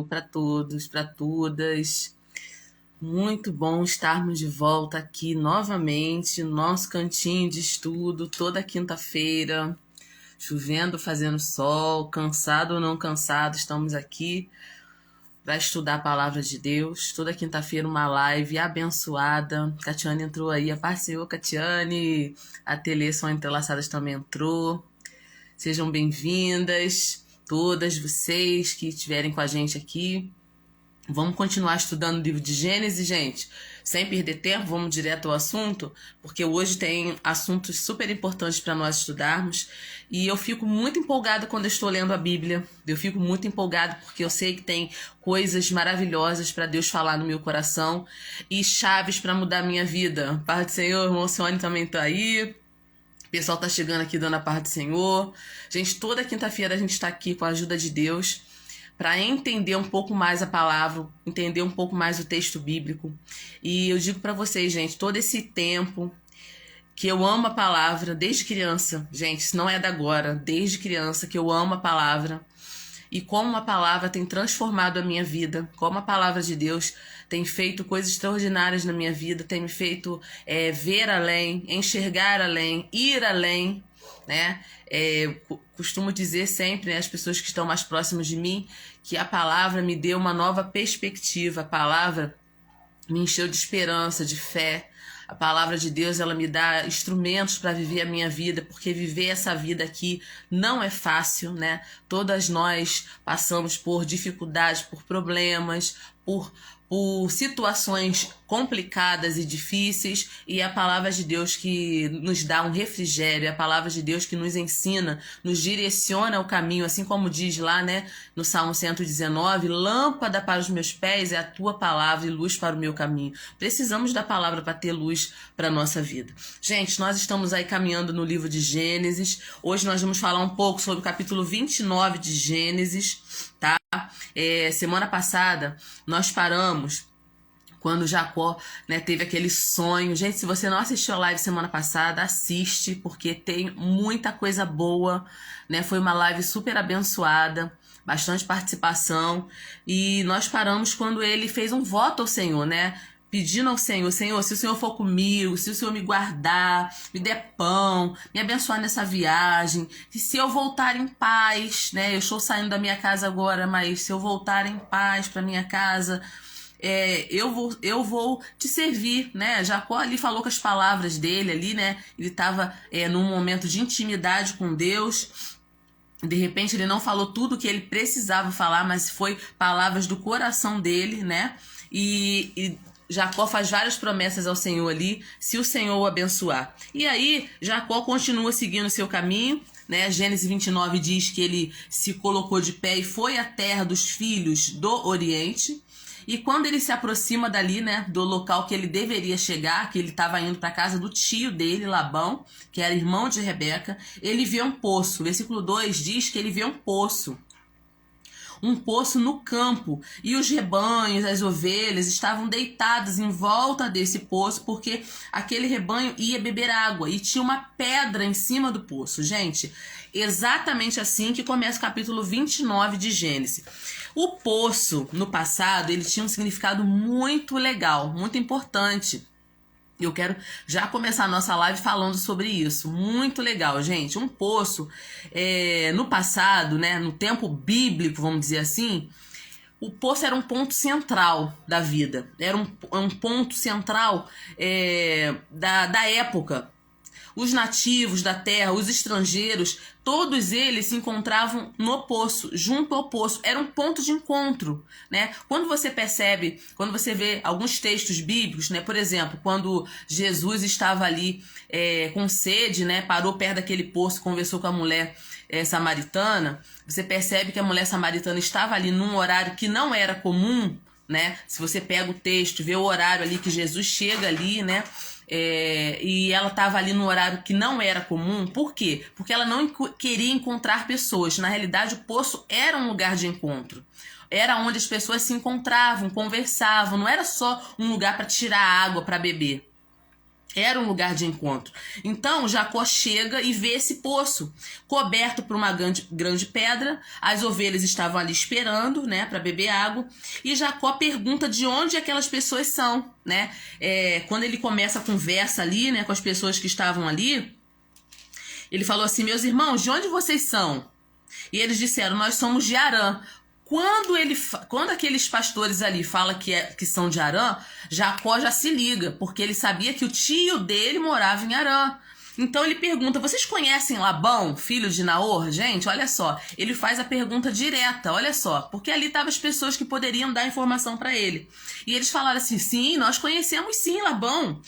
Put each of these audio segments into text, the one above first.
para todos, para todas. Muito bom estarmos de volta aqui novamente no nosso cantinho de estudo, toda quinta-feira, chovendo, fazendo sol, cansado ou não cansado, estamos aqui para estudar a palavra de Deus. Toda quinta-feira uma live abençoada. Catiane entrou aí, a paz do Senhor, Catiane. A Tele São Entrelaçadas também entrou. Sejam bem-vindas, todas vocês que estiverem com a gente aqui. Vamos continuar estudando o livro de Gênesis, gente. Sem perder tempo, vamos direto ao assunto, porque hoje tem assuntos super importantes para nós estudarmos. E eu fico muito empolgada quando eu estou lendo a Bíblia. Eu fico muito empolgada porque eu sei que tem coisas maravilhosas para Deus falar no meu coração e chaves para mudar a minha vida. Paz do Senhor, irmão Sione também tá aí. O pessoal tá chegando aqui dando a paz do Senhor. Gente, toda quinta-feira a gente está aqui com a ajuda de Deus para entender um pouco mais a palavra, entender um pouco mais o texto bíblico. E eu digo para vocês, gente, todo esse tempo que eu amo a palavra desde criança, gente, isso não é da agora, desde criança que eu amo a palavra. E como a palavra tem transformado a minha vida, como a palavra de Deus tem feito coisas extraordinárias na minha vida, tem me feito ver além, enxergar além, ir além, né? Costumo dizer sempre, né, as pessoas que estão mais próximas de mim, que a palavra me deu uma nova perspectiva, a palavra me encheu de esperança, de fé. A palavra de Deus, ela me dá instrumentos para viver a minha vida, porque viver essa vida aqui não é fácil, né? Todas nós passamos por dificuldades, por problemas, por situações complicadas e difíceis, e é a palavra de Deus que nos dá um refrigério, é a palavra de Deus que nos ensina, nos direciona o caminho, assim como diz lá, né, no Salmo 119, lâmpada para os meus pés é a tua palavra e luz para o meu caminho. Precisamos da palavra para ter luz para a nossa vida. Gente, nós estamos aí caminhando no livro de Gênesis. Hoje nós vamos falar um pouco sobre o capítulo 29 de Gênesis, tá? Semana passada nós paramos quando Jacó, né, teve aquele sonho. Gente, se você não assistiu a live semana passada, assiste, porque tem muita coisa boa, né? Foi uma live super abençoada, bastante participação, e nós paramos quando ele fez um voto ao Senhor, né? Pedindo ao Senhor, Senhor, se o Senhor for comigo, se o Senhor me guardar, me der pão, me abençoar nessa viagem, e se eu voltar em paz, né? Eu estou saindo da minha casa agora, mas se eu voltar em paz para minha casa, eu vou te servir, né? Jacó ali falou com as palavras dele ali, né? Ele estava num momento de intimidade com Deus. De repente ele não falou tudo o que ele precisava falar, mas foi palavras do coração dele, né? E Jacó faz várias promessas ao Senhor ali, se o Senhor o abençoar. E aí Jacó continua seguindo o seu caminho, né? Gênesis 29 diz que ele se colocou de pé e foi à terra dos filhos do Oriente. E quando ele se aproxima dali, né, do local que ele deveria chegar, que ele estava indo para a casa do tio dele, Labão, que era irmão de Rebeca, ele vê um poço. O versículo 2 diz que ele vê um poço no campo, e os rebanhos, as ovelhas estavam deitadas em volta desse poço, porque aquele rebanho ia beber água, e tinha uma pedra em cima do poço. Gente, exatamente assim que começa o capítulo 29 de Gênesis. O poço, no passado, ele tinha um significado muito legal, muito importante. Eu quero já começar a nossa live falando sobre isso. Muito legal, gente. Um poço, no passado, né, no tempo bíblico, vamos dizer assim, o poço era um ponto central da vida. Era um ponto central da época. Os nativos da terra, os estrangeiros, todos eles se encontravam no poço, junto ao poço. Era um ponto de encontro, né? Quando você percebe, quando você vê alguns textos bíblicos, né? Por exemplo, quando Jesus estava ali com sede, né? Parou perto daquele poço, conversou com a mulher samaritana. Você percebe que a mulher samaritana estava ali num horário que não era comum, né? Se você pega o texto, vê o horário ali que Jesus chega ali, né? E ela estava ali no horário que não era comum. Por quê? Porque ela não queria encontrar pessoas. Na realidade, o poço era um lugar de encontro. Era onde as pessoas se encontravam, conversavam. Não era só um lugar para tirar água para beber. Era um lugar de encontro. Então Jacó chega e vê esse poço coberto por uma grande pedra. As ovelhas estavam ali esperando, né, para beber água. E Jacó pergunta de onde aquelas pessoas são, né? Quando ele começa a conversa ali, né, com as pessoas que estavam ali, ele falou assim: meus irmãos, de onde vocês são? E eles disseram: nós somos de Harã. Quando aqueles pastores ali falam que são de Harã, Jacó já se liga, porque ele sabia que o tio dele morava em Harã. Então ele pergunta: vocês conhecem Labão, filho de Naor? Gente, olha só, ele faz a pergunta direta, olha só, porque ali estavam as pessoas que poderiam dar informação para ele. E eles falaram assim: sim, nós conhecemos sim Labão.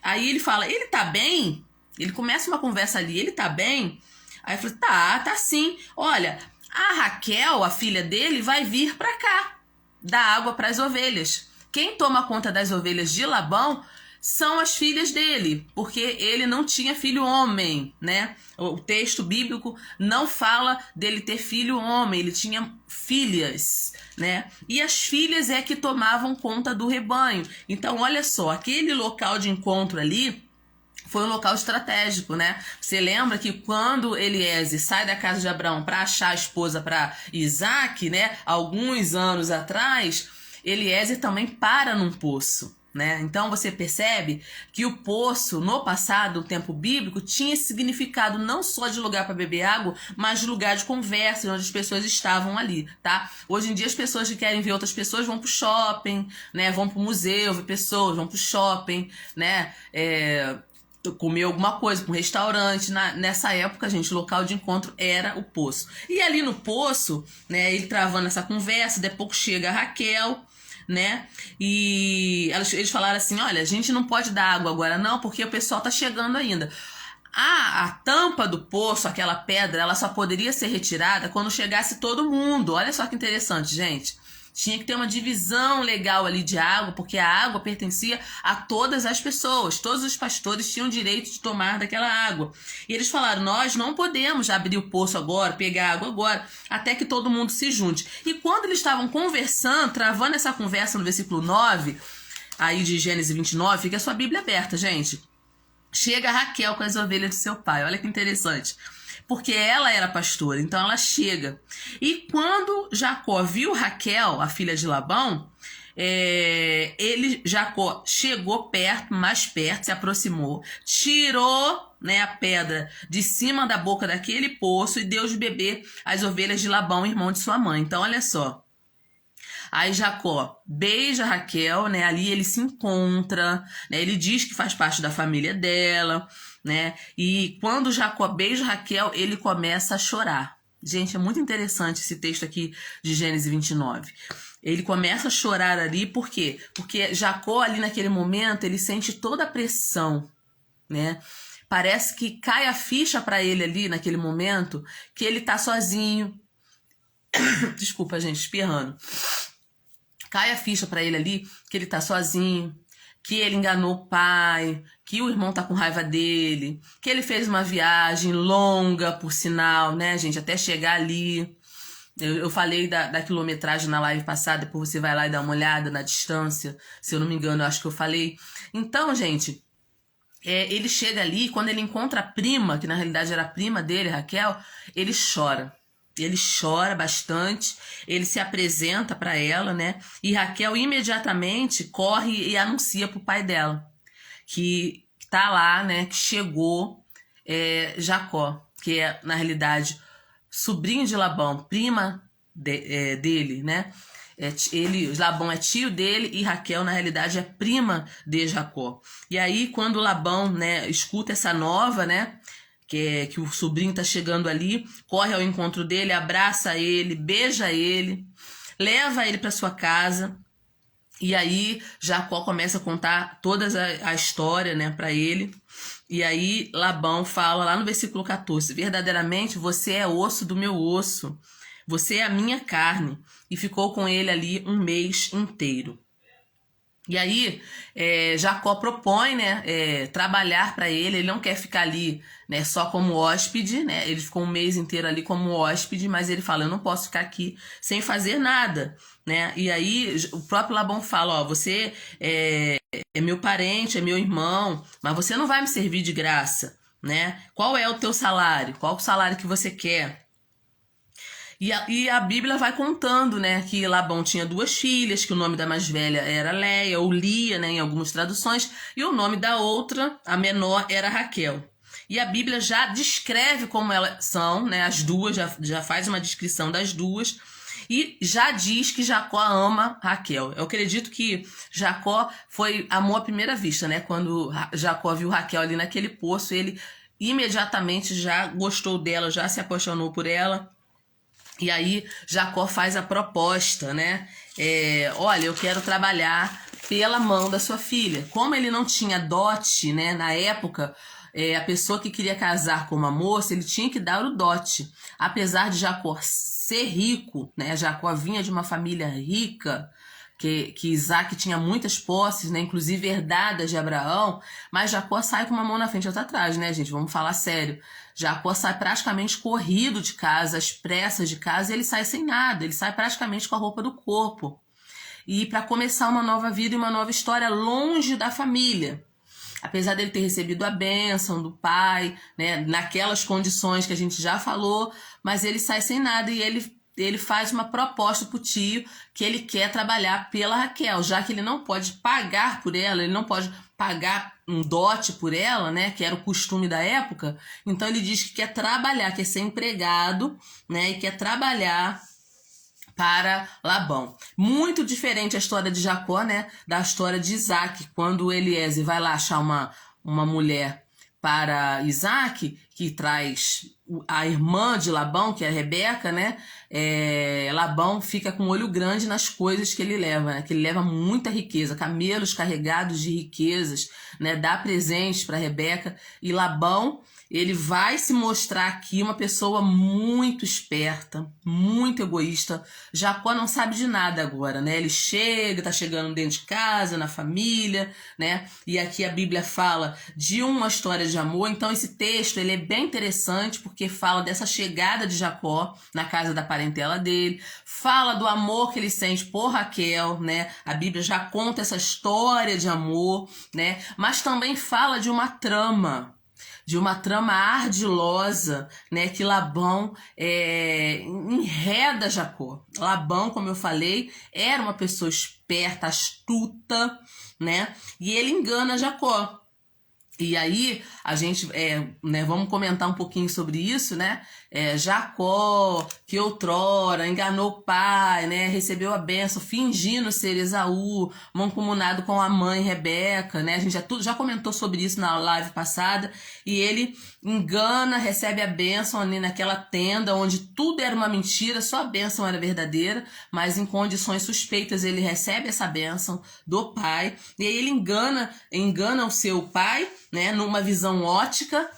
Aí ele fala: ele tá bem? Ele começa uma conversa ali: ele tá bem? Aí eu falei: tá sim. Olha, a Raquel, a filha dele, vai vir para cá dar água para as ovelhas. Quem toma conta das ovelhas de Labão são as filhas dele, porque ele não tinha filho homem, né? O texto bíblico não fala dele ter filho homem, ele tinha filhas, né? E as filhas é que tomavam conta do rebanho. Então, olha só, aquele local de encontro ali foi um local estratégico, né? Você lembra que quando Eliezer sai da casa de Abraão para achar a esposa para Isaac, né? Alguns anos atrás, Eliezer também para num poço, né? Então você percebe que o poço, no passado, no tempo bíblico, tinha esse significado não só de lugar para beber água, mas de lugar de conversa, onde as pessoas estavam ali, tá? Hoje em dia as pessoas que querem ver outras pessoas vão pro shopping, né? Vão pro museu ver pessoas, vão pro shopping, né? Comer alguma coisa, para um restaurante. Nessa época, gente, o local de encontro era o poço. E ali no poço, né, ele travando essa conversa, depois chega a Raquel, né, e eles falaram assim: olha, a gente não pode dar água agora não, porque o pessoal tá chegando ainda. A tampa do poço, aquela pedra, ela só poderia ser retirada quando chegasse todo mundo. Olha só que interessante, gente. Tinha que ter uma divisão legal ali de água, porque a água pertencia a todas as pessoas. Todos os pastores tinham direito de tomar daquela água. E eles falaram: nós não podemos abrir o poço agora, pegar água agora, até que todo mundo se junte. E quando eles estavam conversando, travando essa conversa no versículo 9, aí de Gênesis 29, fica a sua Bíblia aberta, gente. Chega Raquel com as ovelhas de seu pai. Olha que interessante. Porque ela era pastora, então ela chega. E quando Jacó viu Raquel, a filha de Labão, Jacó chegou perto, mais perto, se aproximou, tirou, né, a pedra de cima da boca daquele poço e deu de beber as ovelhas de Labão, irmão de sua mãe. Então, olha só. Aí Jacó beija Raquel, né? Ali ele se encontra, né? Ele diz que faz parte da família dela, né? E quando Jacó beija Raquel, ele começa a chorar. Gente, é muito interessante esse texto aqui de Gênesis 29. Ele começa a chorar ali, por quê? Porque Jacó ali naquele momento, ele sente toda a pressão, né? Parece que cai a ficha para ele ali naquele momento, que ele tá sozinho. Desculpa, gente, espirrando. Cai a ficha para ele ali que ele tá sozinho, que ele enganou o pai, que o irmão tá com raiva dele, que ele fez uma viagem longa, por sinal, né, gente, até chegar ali. Eu falei da quilometragem na live passada, depois você vai lá e dá uma olhada na distância, se eu não me engano, eu acho que eu falei. Então, gente, ele chega ali, quando ele encontra a prima, que na realidade era a prima dele, Raquel, ele chora. Ele chora bastante, ele se apresenta para ela, né? E Raquel imediatamente corre e anuncia pro pai dela que tá lá, né? Que chegou Jacó, que é, na realidade, sobrinho de Labão, prima dele, né? Labão é tio dele e Raquel, na realidade, é prima de Jacó. E aí, quando Labão, né, escuta essa nova, né? Que o sobrinho tá chegando ali, corre ao encontro dele, abraça ele, beija ele, leva ele para sua casa. E aí Jacó começa a contar toda a história, né, para ele. E aí Labão fala lá no versículo 14: verdadeiramente você é osso do meu osso, você é a minha carne. E ficou com ele ali um mês inteiro. E aí, Jacó propõe, né, trabalhar para ele não quer ficar ali, né, só como hóspede, né, ele ficou um mês inteiro ali como hóspede, mas ele fala, eu não posso ficar aqui sem fazer nada, né, e aí o próprio Labão fala, ó, você é meu parente, é meu irmão, mas você não vai me servir de graça, né, qual é o teu salário? Qual o salário que você quer? E a Bíblia vai contando, né, que Labão tinha duas filhas, que o nome da mais velha era Leia, ou Lia, né, em algumas traduções, e o nome da outra, a menor, era Raquel. E a Bíblia já descreve como elas são, né, as duas, já faz uma descrição das duas, e já diz que Jacó ama Raquel. Eu acredito que Jacó foi amor à primeira vista, né, quando Jacó viu Raquel ali naquele poço, ele imediatamente já gostou dela, já se apaixonou por ela. E aí Jacó faz a proposta, né? Olha, eu quero trabalhar pela mão da sua filha. Como ele não tinha dote, né? Na época, a pessoa que queria casar com uma moça, ele tinha que dar o dote. Apesar de Jacó ser rico, né? Jacó vinha de uma família rica, que Isaac tinha muitas posses, né? Inclusive herdadas de Abraão, mas Jacó sai com uma mão na frente e outra atrás, né, gente? Vamos falar sério. Jacó sai praticamente corrido de casa, às pressas de casa, e ele sai sem nada, ele sai praticamente com a roupa do corpo. E para começar uma nova vida e uma nova história longe da família. Apesar dele ter recebido a bênção do pai, né, naquelas condições que a gente já falou, mas ele sai sem nada e ele faz uma proposta pro tio que ele quer trabalhar pela Raquel, já que ele não pode pagar por ela, ele não pode pagar um dote por ela, né, que era o costume da época. Então ele diz que quer trabalhar, quer ser empregado, né, e quer trabalhar para Labão. Muito diferente a história de Jacó, né, da história de Isaac, quando Eliezer vai lá achar uma mulher para Isaac, que traz a irmã de Labão, que é a Rebeca, né? Labão fica com um olho grande nas coisas que ele leva, né? Que ele leva muita riqueza, camelos carregados de riquezas, né? Dá presentes para Rebeca, e Labão, ele vai se mostrar aqui uma pessoa muito esperta, muito egoísta. Jacó não sabe de nada agora, né? Ele chega, tá chegando dentro de casa, na família, né? E aqui a Bíblia fala de uma história de amor. Então esse texto, ele é bem interessante porque fala dessa chegada de Jacó na casa da parentela dele, fala do amor que ele sente por Raquel, né? A Bíblia já conta essa história de amor, né? Mas também fala de uma trama ardilosa, né, que Labão enreda Jacó. Labão, como eu falei, era uma pessoa esperta, astuta, né, e ele engana Jacó. E aí, a gente, né, vamos comentar um pouquinho sobre isso, né? Jacó, que outrora enganou o pai, né? Recebeu a bênção, fingindo ser Esaú, mancomunado com a mãe Rebeca, né? A gente já comentou sobre isso na live passada. E ele engana, recebe a bênção ali naquela tenda, onde tudo era uma mentira, só a bênção era verdadeira, mas em condições suspeitas ele recebe essa bênção do pai. E aí ele engana o seu pai, né, numa visão ótica,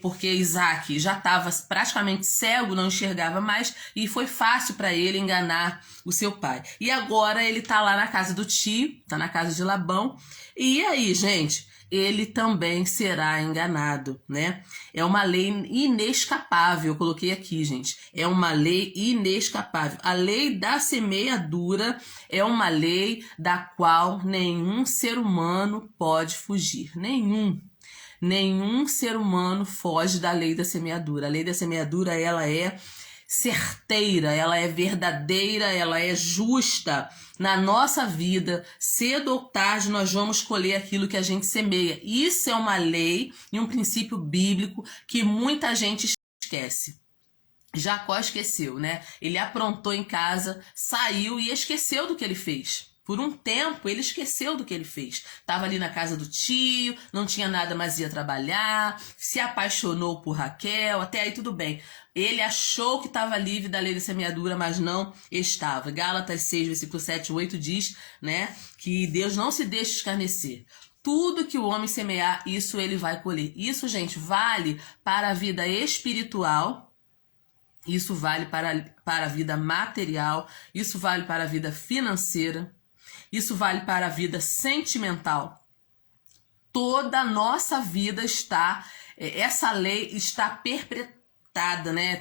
porque Isaac já estava praticamente cego, não enxergava mais, e foi fácil para ele enganar o seu pai. E agora ele está lá na casa do tio, está na casa de Labão, e aí, gente, ele também será enganado, né? É uma lei inescapável, eu coloquei aqui, gente. É uma lei inescapável. A lei da semeadura é uma lei da qual nenhum ser humano pode fugir. Nenhum ser humano foge da lei da semeadura. A lei da semeadura, ela é certeira, ela é verdadeira, ela é justa. Na nossa vida, cedo ou tarde, nós vamos colher aquilo que a gente semeia. Isso é uma lei e um princípio bíblico que muita gente esquece. Jacó esqueceu, né? Ele aprontou em casa, saiu e esqueceu do que ele fez. Por um tempo, ele esqueceu do que ele fez. Estava ali na casa do tio, não tinha nada, mas ia trabalhar, se apaixonou por Raquel, até aí tudo bem. Ele achou que estava livre da lei da semeadura, mas não estava. Gálatas 6, versículo 7 e 8 diz, né, que Deus não se deixa escarnecer. Tudo que o homem semear, isso ele vai colher. Isso, gente, vale para a vida espiritual, isso vale para a vida material, isso vale para a vida financeira. Isso vale para a vida sentimental. Toda a nossa vida essa lei está perpetrada, né?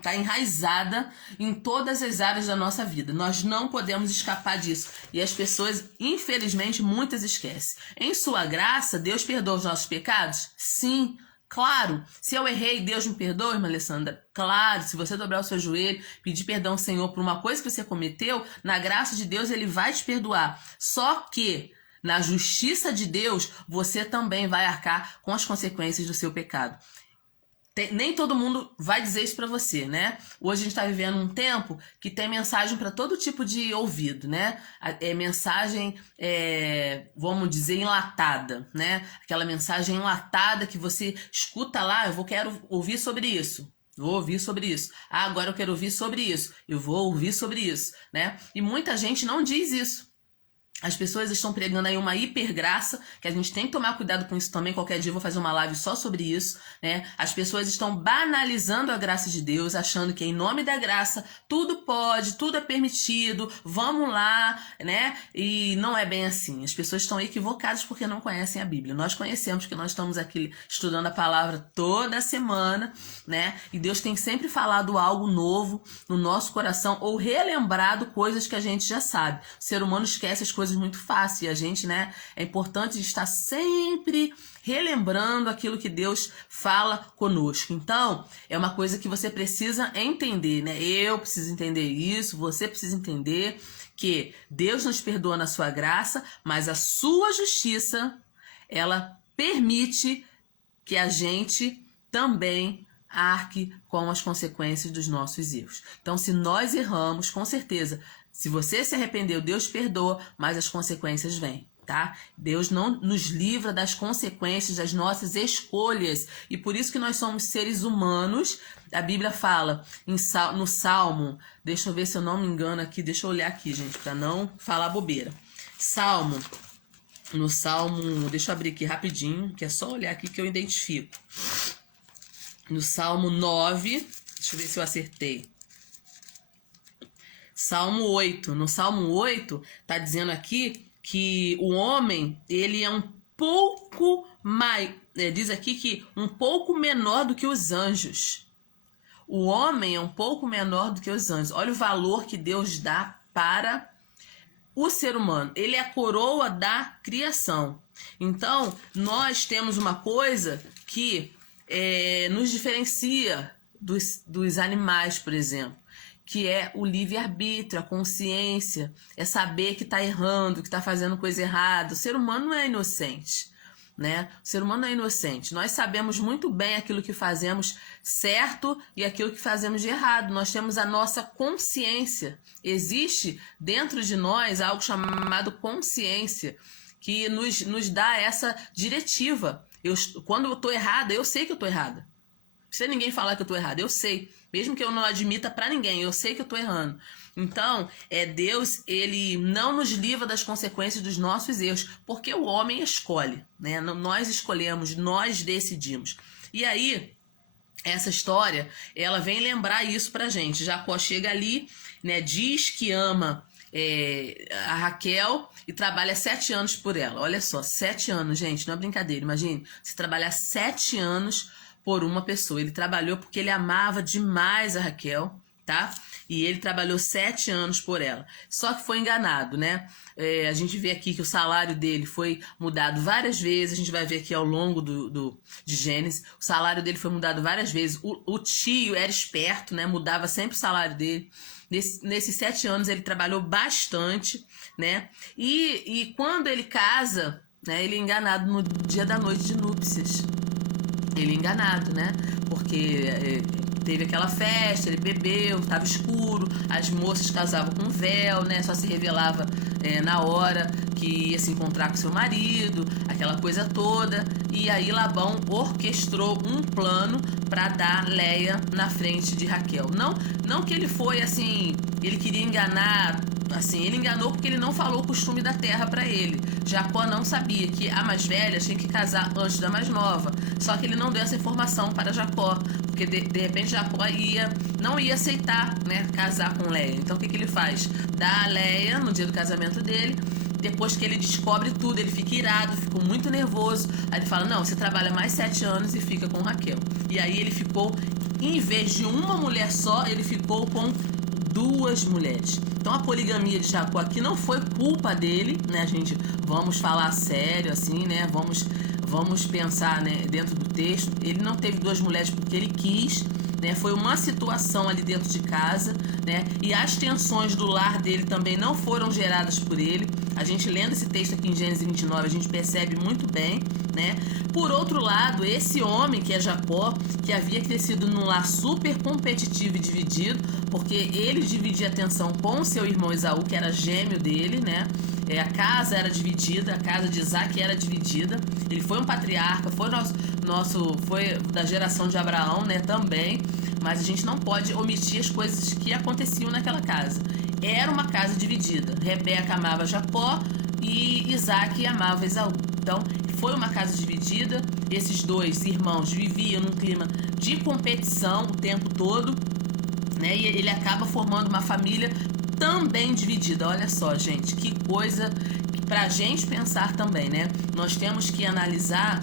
Tá enraizada em todas as áreas da nossa vida. Nós não podemos escapar disso. E as pessoas, infelizmente, muitas esquecem. Em sua graça, Deus perdoa os nossos pecados? Sim, claro. Se eu errei, Deus me perdoa, irmã Alessandra? Claro. Se você dobrar o seu joelho, pedir perdão ao Senhor por uma coisa que você cometeu, na graça de Deus, Ele vai te perdoar. Só que na justiça de Deus, você também vai arcar com as consequências do seu pecado. Nem todo mundo vai dizer isso para você, né? Hoje a gente está vivendo um tempo que tem mensagem para todo tipo de ouvido, né? Mensagem, vamos dizer, enlatada, né? Aquela mensagem enlatada que você escuta lá, quero ouvir sobre isso. Vou ouvir sobre isso. Ah, agora eu quero ouvir sobre isso. Eu vou ouvir sobre isso, né? E muita gente não diz isso. As pessoas estão pregando aí uma hipergraça, que a gente tem que tomar cuidado com isso também. Qualquer dia eu vou fazer uma live só sobre isso, né? As pessoas estão banalizando a graça de Deus, achando que em nome da graça tudo pode, tudo é permitido, vamos lá, né? E não é bem assim. As pessoas estão equivocadas porque não conhecem a Bíblia. Nós conhecemos, que nós estamos aqui estudando a palavra toda semana, né? E Deus tem sempre falado algo novo no nosso coração ou relembrado coisas que a gente já sabe. O ser humano esquece as coisas muito fácil e a gente, né, é importante estar sempre relembrando aquilo que Deus fala conosco. Então, é uma coisa que você precisa entender, né? Eu preciso entender isso, você precisa entender que Deus nos perdoa na sua graça, mas a sua justiça, ela permite que a gente também arque com as consequências dos nossos erros. Então, se nós erramos, com certeza, se você se arrependeu, Deus perdoa, mas as consequências vêm, tá? Deus não nos livra das consequências das nossas escolhas. E por isso que nós somos seres humanos. A Bíblia fala no Salmo, deixa eu ver se eu não me engano aqui, deixa eu olhar aqui, gente, para não falar bobeira. No Salmo, deixa eu abrir aqui rapidinho, que é só olhar aqui que eu identifico. No Salmo 9, deixa eu ver se eu acertei. Salmo 8. No Salmo 8, tá dizendo aqui que o homem, ele é um pouco mais... diz aqui que um pouco menor do que os anjos. O homem é um pouco menor do que os anjos. Olha o valor que Deus dá para o ser humano. Ele é a coroa da criação. Então, nós temos uma coisa que nos diferencia dos animais, por exemplo, que é o livre-arbítrio, a consciência, é saber que está errando, que está fazendo coisa errada. O ser humano não é inocente, né? O ser humano não é inocente. Nós sabemos muito bem aquilo que fazemos certo e aquilo que fazemos de errado. Nós temos a nossa consciência. Existe dentro de nós algo chamado consciência, que nos dá essa diretiva. Quando eu estou errada, eu sei que eu estou errada. Não precisa ninguém falar que eu estou errada, eu sei. Mesmo que eu não admita para ninguém, eu sei que eu estou errando. Então, Deus, ele não nos livra das consequências dos nossos erros, porque o homem escolhe, né? Nós escolhemos, nós decidimos. E aí, essa história, ela vem lembrar isso pra gente. Jacó chega ali, né? Diz que ama a Raquel e trabalha 7 anos por ela. Olha só, 7 anos, gente, não é brincadeira. Imagine, você trabalhar 7 anos por uma pessoa. Ele trabalhou porque ele amava demais a Raquel, tá? E ele trabalhou 7 anos por ela. Só que foi enganado, né? A gente vê aqui que o salário dele foi mudado várias vezes. A gente vai ver aqui ao longo de Gênesis. O salário dele foi mudado várias vezes. O tio era esperto, né? Mudava sempre o salário dele. Nesses 7 anos ele trabalhou bastante, né? E quando ele casa, né? Ele é enganado no dia da noite de núpcias. Ele é enganado, né? Porque teve aquela festa, ele bebeu, estava escuro, as moças casavam com véu, né? Só se revelava na hora que ia se encontrar com seu marido, aquela coisa toda. E aí Labão orquestrou um plano para dar Léia na frente de Raquel. Não que ele foi assim, ele queria enganar, assim, ele enganou porque ele não falou o costume da terra para ele. Jacó não sabia que a mais velha tinha que casar antes da mais nova. Só que ele não deu essa informação para Jacó, porque de repente Jacó não ia aceitar, né, casar com Léia. Então o que ele faz? Dá a Léia no dia do casamento dele depois que ele descobre tudo, ele fica irado, ficou muito nervoso. Aí ele fala, não, você trabalha mais 7 anos e fica com Raquel. E aí ele ficou, em vez de uma mulher só, ele ficou com 2 mulheres. Então a poligamia de Jacó aqui não foi culpa dele, né, gente? Vamos falar sério, assim, né? Vamos pensar, né, dentro do texto. Ele não teve 2 mulheres porque ele quis, né? Foi uma situação ali dentro de casa, né? E as tensões do lar dele também não foram geradas por ele. A gente lendo esse texto aqui em Gênesis 29, a gente percebe muito bem, né? Por outro lado, esse homem que é Jacó, que havia crescido num lar super competitivo e dividido, porque ele dividia a atenção com o seu irmão Esaú, que era gêmeo dele, né? A casa era dividida, a casa de Isaac era dividida. Ele foi um patriarca, foi foi da geração de Abraão, né, também. Mas a gente não pode omitir as coisas que aconteciam naquela casa. Era uma casa dividida. Rebeca amava Jacó e Isaac amava Esaú. Então, foi uma casa dividida. Esses 2 irmãos viviam num clima de competição o tempo todo, né? E ele acaba formando uma família também dividida. Olha só, gente, que coisa pra gente pensar também, né? Nós temos que analisar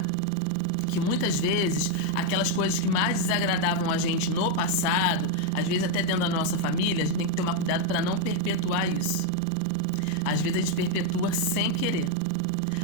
que muitas vezes aquelas coisas que mais desagradavam a gente no passado, às vezes até dentro da nossa família, a gente tem que tomar cuidado para não perpetuar isso. Às vezes a gente perpetua sem querer.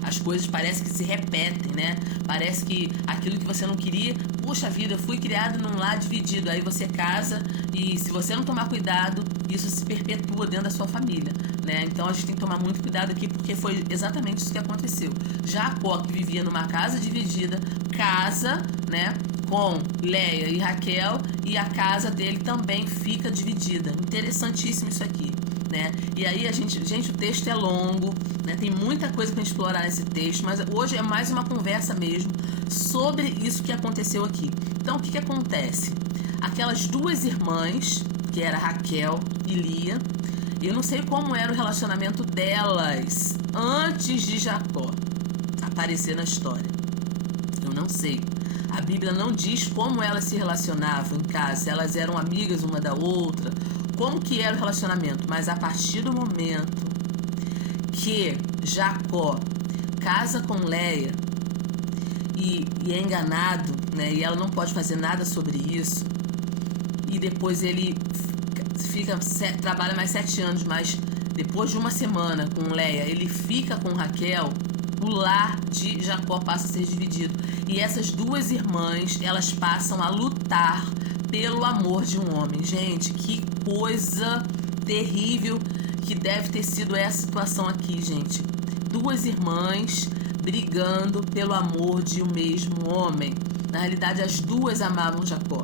As coisas parecem que se repetem, né? Parece que aquilo que você não queria, puxa vida, eu fui criado num lar dividido. Aí você casa e se você não tomar cuidado, isso se perpetua dentro da sua família, né? Então a gente tem que tomar muito cuidado aqui, porque foi exatamente isso que aconteceu. Jacó, que vivia numa casa dividida, casa, né, com Leia e Raquel, e a casa dele também fica dividida. Interessantíssimo isso aqui, né? E aí gente, o texto é longo, né? Tem muita coisa para explorar nesse texto, mas hoje é mais uma conversa mesmo sobre isso que aconteceu aqui. Então, o que acontece? Aquelas 2 irmãs, que era Raquel e Lia, eu não sei como era o relacionamento delas antes de Jacó aparecer na história. Eu não sei. A Bíblia não diz como elas se relacionavam em casa, se elas eram amigas uma da outra, como que era o relacionamento. Mas a partir do momento que Jacó casa com Leia e é enganado, né, e ela não pode fazer nada sobre isso, e depois ele trabalha mais 7 anos, mas depois de uma semana com Leia, ele fica com Raquel, o lar de Jacó passa a ser dividido. E essas 2 irmãs, elas passam a lutar pelo amor de um homem. Gente, que coisa terrível que deve ter sido essa situação aqui, gente. 2 irmãs brigando pelo amor de um mesmo homem. Na realidade, as 2 amavam Jacó.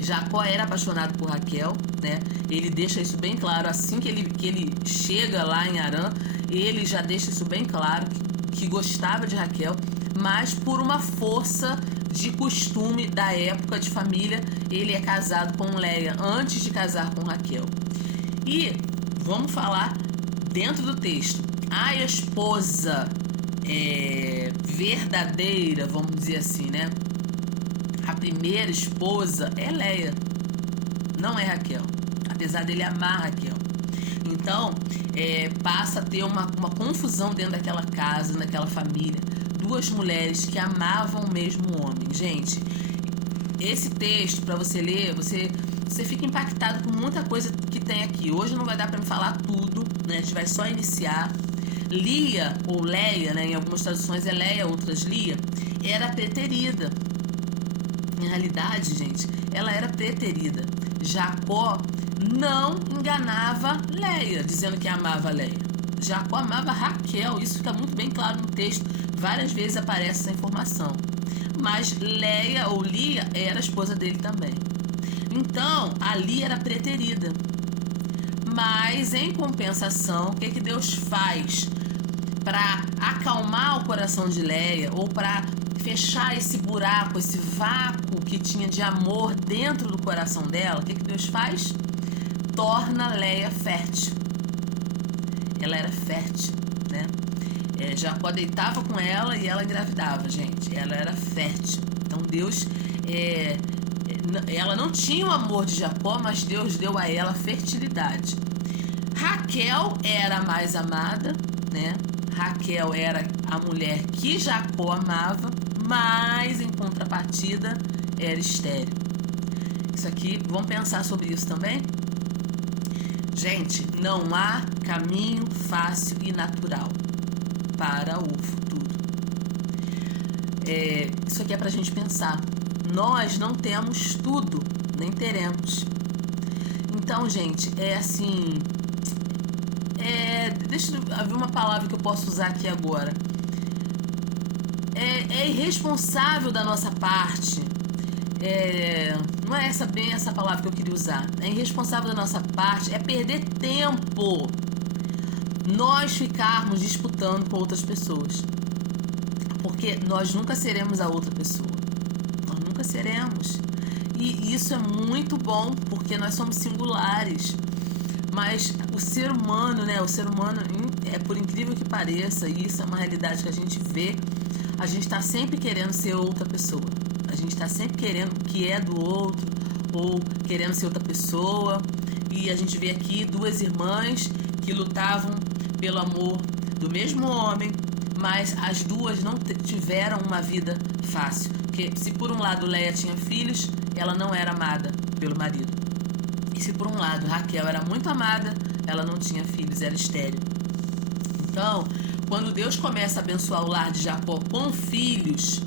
Jacó era apaixonado por Raquel, né? Ele deixa isso bem claro assim que ele chega lá em Harã. Ele já deixa isso bem claro que gostava de Raquel, mas por uma força de costume da época de família, ele é casado com Leia antes de casar com Raquel. E vamos falar dentro do texto. A esposa verdadeira, vamos dizer assim, né? A primeira esposa é Leia, não é Raquel, apesar dele amar Raquel. Então, passa a ter uma confusão dentro daquela casa, naquela família. 2 mulheres que amavam o mesmo homem. Gente, esse texto, para você ler, você fica impactado com muita coisa que tem aqui. Hoje não vai dar para me falar tudo, né? A gente vai só iniciar. Lia, ou Leia, né? Em algumas traduções é Leia, outras Lia, era preterida. Na realidade, gente, ela era preterida. Jacó não enganava Leia, dizendo que amava Leia. Jacó amava Raquel, isso fica muito bem claro no texto. Várias vezes aparece essa informação. Mas Leia ou Lia era a esposa dele também. Então, a Lia era preterida. Mas, em compensação, o que Deus faz para acalmar o coração de Leia ou para fechar esse buraco, esse vácuo que tinha de amor dentro do coração dela? O que Deus faz? Torna Leia fértil. Ela era fértil, né? Jacó deitava com ela e ela engravidava, gente. Ela era fértil. Então Deus, ela não tinha o amor de Jacó, mas Deus deu a ela fertilidade. Raquel era a mais amada, né? Raquel era a mulher que Jacó amava, mas em contrapartida era estéril. Isso aqui, vamos pensar sobre isso também? Gente, não há caminho fácil e natural para o futuro. Isso aqui é pra gente pensar. Nós não temos tudo, nem teremos. Então, gente, deixa eu ver uma palavra que eu posso usar aqui agora. É irresponsável da nossa parte. Não é bem essa palavra que eu queria usar. É irresponsável da nossa parte, é perder tempo nós ficarmos disputando com outras pessoas. Porque nós nunca seremos a outra pessoa. Nós nunca seremos. E isso é muito bom, porque nós somos singulares. Mas o ser humano, né? O ser humano, por incrível que pareça, e isso é uma realidade que a gente vê, a gente está sempre querendo ser outra pessoa. A gente está sempre querendo o que é do outro, ou querendo ser outra pessoa. E a gente vê aqui duas irmãs que lutavam pelo amor do mesmo homem, mas as duas não tiveram uma vida fácil. Porque se por um lado Leia tinha filhos, ela não era amada pelo marido. E se por um lado Raquel era muito amada, ela não tinha filhos, era estéril. Então, quando Deus começa a abençoar o lar de Jacó com filhos,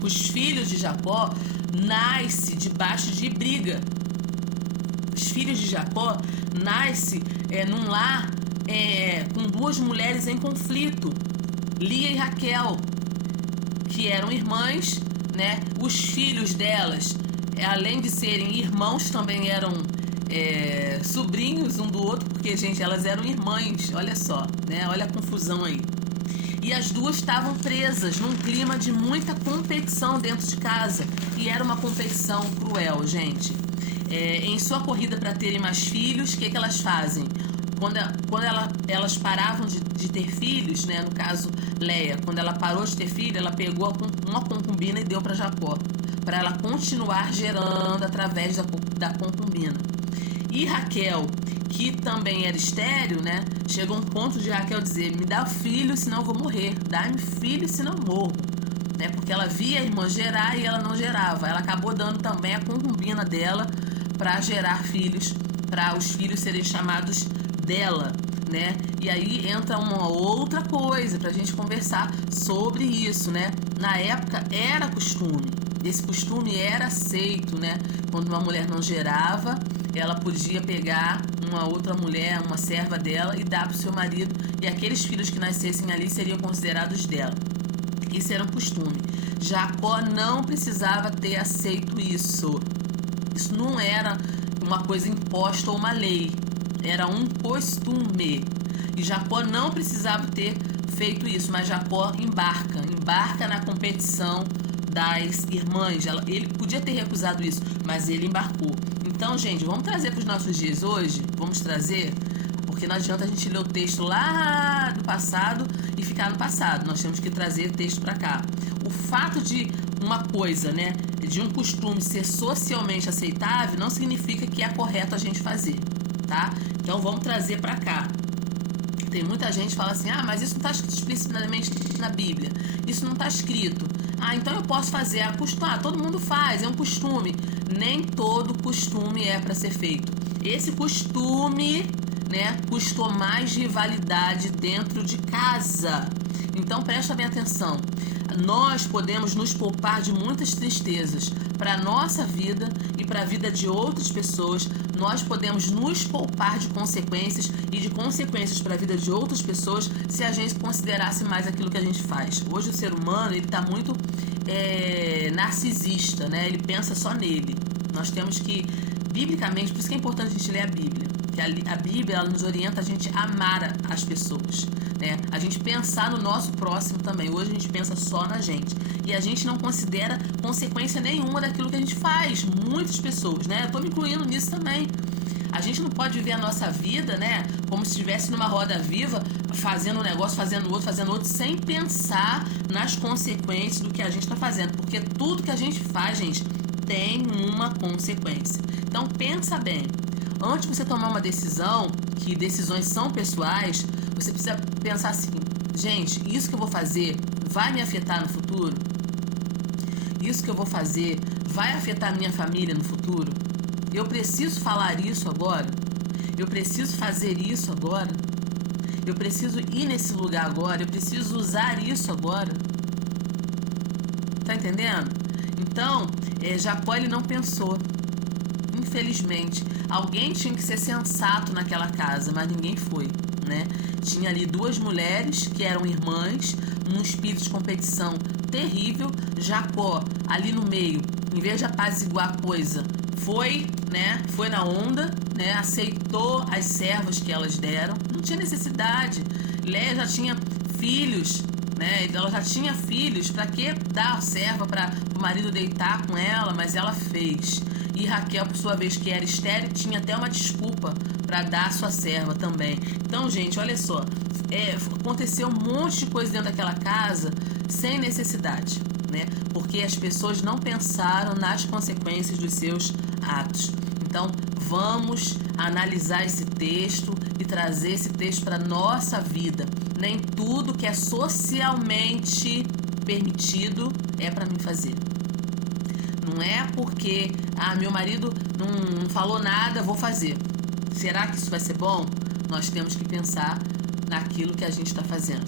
os filhos de Jacó nascem debaixo de briga. Os filhos de Jacó nascem num lar com duas mulheres em conflito, Lia e Raquel, que eram irmãs, né? Os filhos delas, além de serem irmãos, também eram sobrinhos um do outro, porque, gente, elas eram irmãs, olha só, né? Olha a confusão aí. E as duas estavam presas num clima de muita competição dentro de casa. E era uma competição cruel, gente. Em sua corrida para terem mais filhos, o que elas fazem? Quando elas paravam de ter filhos, né? No caso, Leia, quando ela parou de ter filho, ela pegou uma concubina e deu para Jacó, para ela continuar gerando através da concubina. E Raquel, que também era estéril, né? Chegou um ponto de Raquel dizer: me dá filho, senão eu vou morrer. Dá-me filho, senão eu morro. Né? Porque ela via a irmã gerar e ela não gerava. Ela acabou dando também a concubina dela para gerar filhos, para os filhos serem chamados dela, né? E aí entra uma outra coisa pra gente conversar sobre isso, né? Na época era costume. Esse costume era aceito, né? Quando uma mulher não gerava, ela podia pegar uma outra mulher, uma serva dela, e dar para o seu marido, e aqueles filhos que nascessem ali seriam considerados dela. Isso era um costume. Jacó não precisava ter aceito isso. Isso não era uma coisa imposta ou uma lei. Era um costume. E Jacó não precisava ter feito isso, mas Jacó embarca na competição das irmãs. Ele podia ter recusado isso, mas ele embarcou. Então, gente, vamos trazer para os nossos dias hoje? Vamos trazer? Porque não adianta a gente ler o texto lá do passado e ficar no passado. Nós temos que trazer texto para cá. O fato de uma coisa, né, de um costume ser socialmente aceitável, não significa que é correto a gente fazer, tá? Então, vamos trazer para cá. Tem muita gente que fala assim: ah, mas isso não está escrito explicitamente na Bíblia. Isso não está escrito. Ah, então eu posso fazer. Todo mundo faz, é um costume. Nem todo costume é para ser feito. Esse costume, né, custou mais rivalidade dentro de casa. Então presta bem atenção. Nós podemos nos poupar de muitas tristezas para a nossa vida e para a vida de outras pessoas. Nós podemos nos poupar de consequências e de consequências para a vida de outras pessoas se a gente considerasse mais aquilo que a gente faz. Hoje o ser humano está muito narcisista, né? Ele pensa só nele. Nós temos que, biblicamente, por isso que é importante a gente ler a Bíblia. Que a Bíblia, ela nos orienta a gente a amar as pessoas, né? A gente pensar no nosso próximo também. Hoje a gente pensa só na gente. E a gente não considera consequência nenhuma daquilo que a gente faz. Muitas pessoas, né? Eu tô me incluindo nisso também. A gente não pode viver a nossa vida, né, como se estivesse numa roda viva, fazendo um negócio, fazendo outro, sem pensar nas consequências do que a gente está fazendo. Porque tudo que a gente faz, gente, tem uma consequência. Então, pensa bem. antes de você tomar uma decisão, que decisões são pessoais, você precisa pensar assim, gente, isso que eu vou fazer vai me afetar no futuro? Isso que eu vou fazer vai afetar a minha família no futuro? Eu preciso falar isso agora? Eu preciso fazer isso agora? Eu preciso ir nesse lugar agora? Eu preciso usar isso agora? Tá entendendo? Então, Jacó ele não pensou. Infelizmente, alguém tinha que ser sensato naquela casa, mas ninguém foi, né? Tinha ali duas mulheres que eram irmãs, num espírito de competição terrível. Jacó, ali no meio, em vez de apaziguar a coisa, foi, né? Foi na onda, né? Aceitou as servas que elas deram. Não tinha necessidade. Léia já tinha filhos, né? Ela já tinha filhos. Para que dar serva para o marido deitar com ela? Mas ela fez. E Raquel, por sua vez, que era estéril, tinha até uma desculpa para dar a sua serva também. Então, gente, olha só, aconteceu um monte de coisa dentro daquela casa sem necessidade, né? Porque as pessoas não pensaram nas consequências dos seus atos. Então, vamos analisar esse texto e trazer esse texto para nossa vida. Nem tudo que é socialmente permitido é para mim fazer. Não é porque meu marido não falou nada, vou fazer. Será que isso vai ser bom? Nós temos que pensar naquilo que a gente está fazendo.